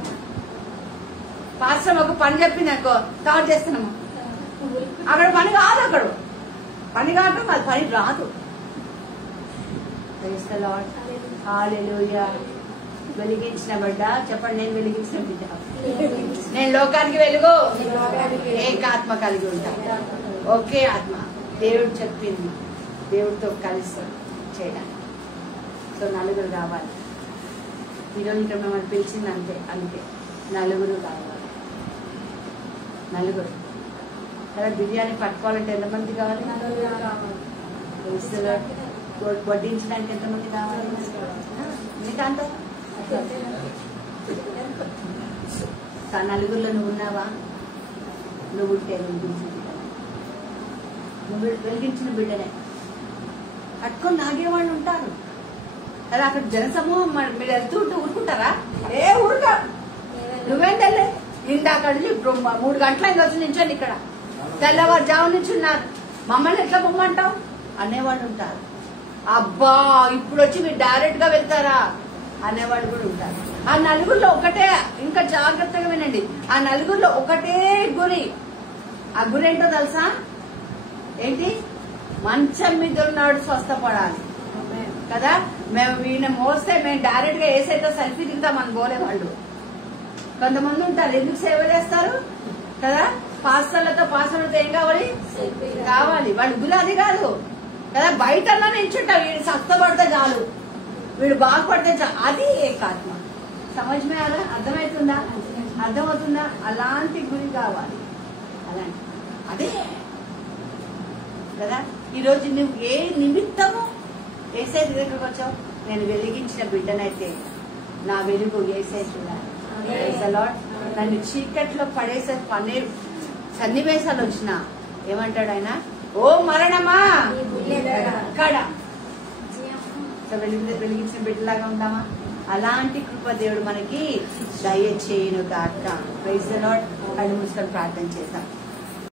పాస్టర్ ఒక పని చెప్పింది అనుకో, థాట్ చేస్తున్నాము, అక్కడ పని కాదు, అక్కడ పని కావటం, అది పని రాదు. హల్లెలూయా. వెలిగించిన బిడ్డ చెప్పండి, నేను వెలిగించిన బిడ్డ, నేను లోకానికి వెలుగు. ఏకాత్మ కలిగి ఉంటాను, ఒకే ఆత్మ. దేవుడు చెప్పింది దేవుడితో కలిసి చేయడానికి. సో నలుగురు కావాలి. ఈరోజు ఇక్కడ మిమ్మల్ని పిలిచింది అంతే, అందుకే నలుగురు కావాలి. నలుగురు కదా. బిర్యానీ పట్టుకోవాలంటే ఎంతమంది కావాలి? వడ్డించడానికి ఎంతమంది కావాలి? మీకంతా నలుగురిలో నువ్వు ఉన్నావా? నువ్వు ఉంటే నువ్వు వెలిగించిన బిడ్డనే. పట్టుకొని లాగేవాళ్ళు ఉంటారు కదా. అక్కడ జనసమూహం మీరు వెళ్తూ ఉంటూ ఊరుకుంటారా? ఊరుకా. నువ్వేం తెల్లే ఇందాక నుంచి 3 గంటలైంది వచ్చి నించోండి ఇక్కడ. తెల్లవారుజాము నుంచి ఉన్నారు, మమ్మల్ని ఎట్లా పొమ్మంటావు అనేవాళ్ళు ఉంటారు. అబ్బా ఇప్పుడు వచ్చి మీరు డైరెక్ట్ గా వెళ్తారా అనేవాళ్ళు కూడా ఉంటారు. ఆ నలుగురిలో ఒకటే, ఇంకా జాగ్రత్తగా వినండి, ఆ నలుగురిలో ఒకటే గురి. ఆ గురి ఏంటో తెలుసా? ఏంటి? మంచం మీద ఉన్నాడు స్వస్థపడాలి కదా. మేము వీళ్ళని మోస్తే మేము డైరెక్ట్ గా ఏసైతే సెల్ఫీ దిగుతామని పోలే వాళ్ళు. కొంతమంది ఉంటారు ఎందుకు సేవ చేస్తారు కదా, పాస్టర్లతో ఏం కావాలి వాళ్ళ గురి అది కాదు కదా. బయట నించుంటా వీడు సత్తపడితే చాలు, వీడు బాగుపడితే చాలు, అది ఏకాత్మ. సమజ్మే అలా అర్థమవుతుందా? అలాంటి గురి కావాలి, అలాంటి అదే కదా. ఈరోజు నువ్వు ఏ నిమిత్తము ఏసై దగ్గరకు వచ్చావు? నేను వెలిగించిన బిడ్డనైతే నా వెలుగు ఏసై చూడాలి. నన్ను చీకట్లో పడేసే సన్నివేశాలు వచ్చినా ఏమంటాడు ఆయన? ఓ మరణమా అక్కడ వెలిగించిన బిడ్డలాగా ఉంటామా? అలాంటి కృప దేవుడు మనకి దయచేయును గాక. Praise the Lord. కళ్ళు మూసుకొని ప్రార్థన చేద్దాం.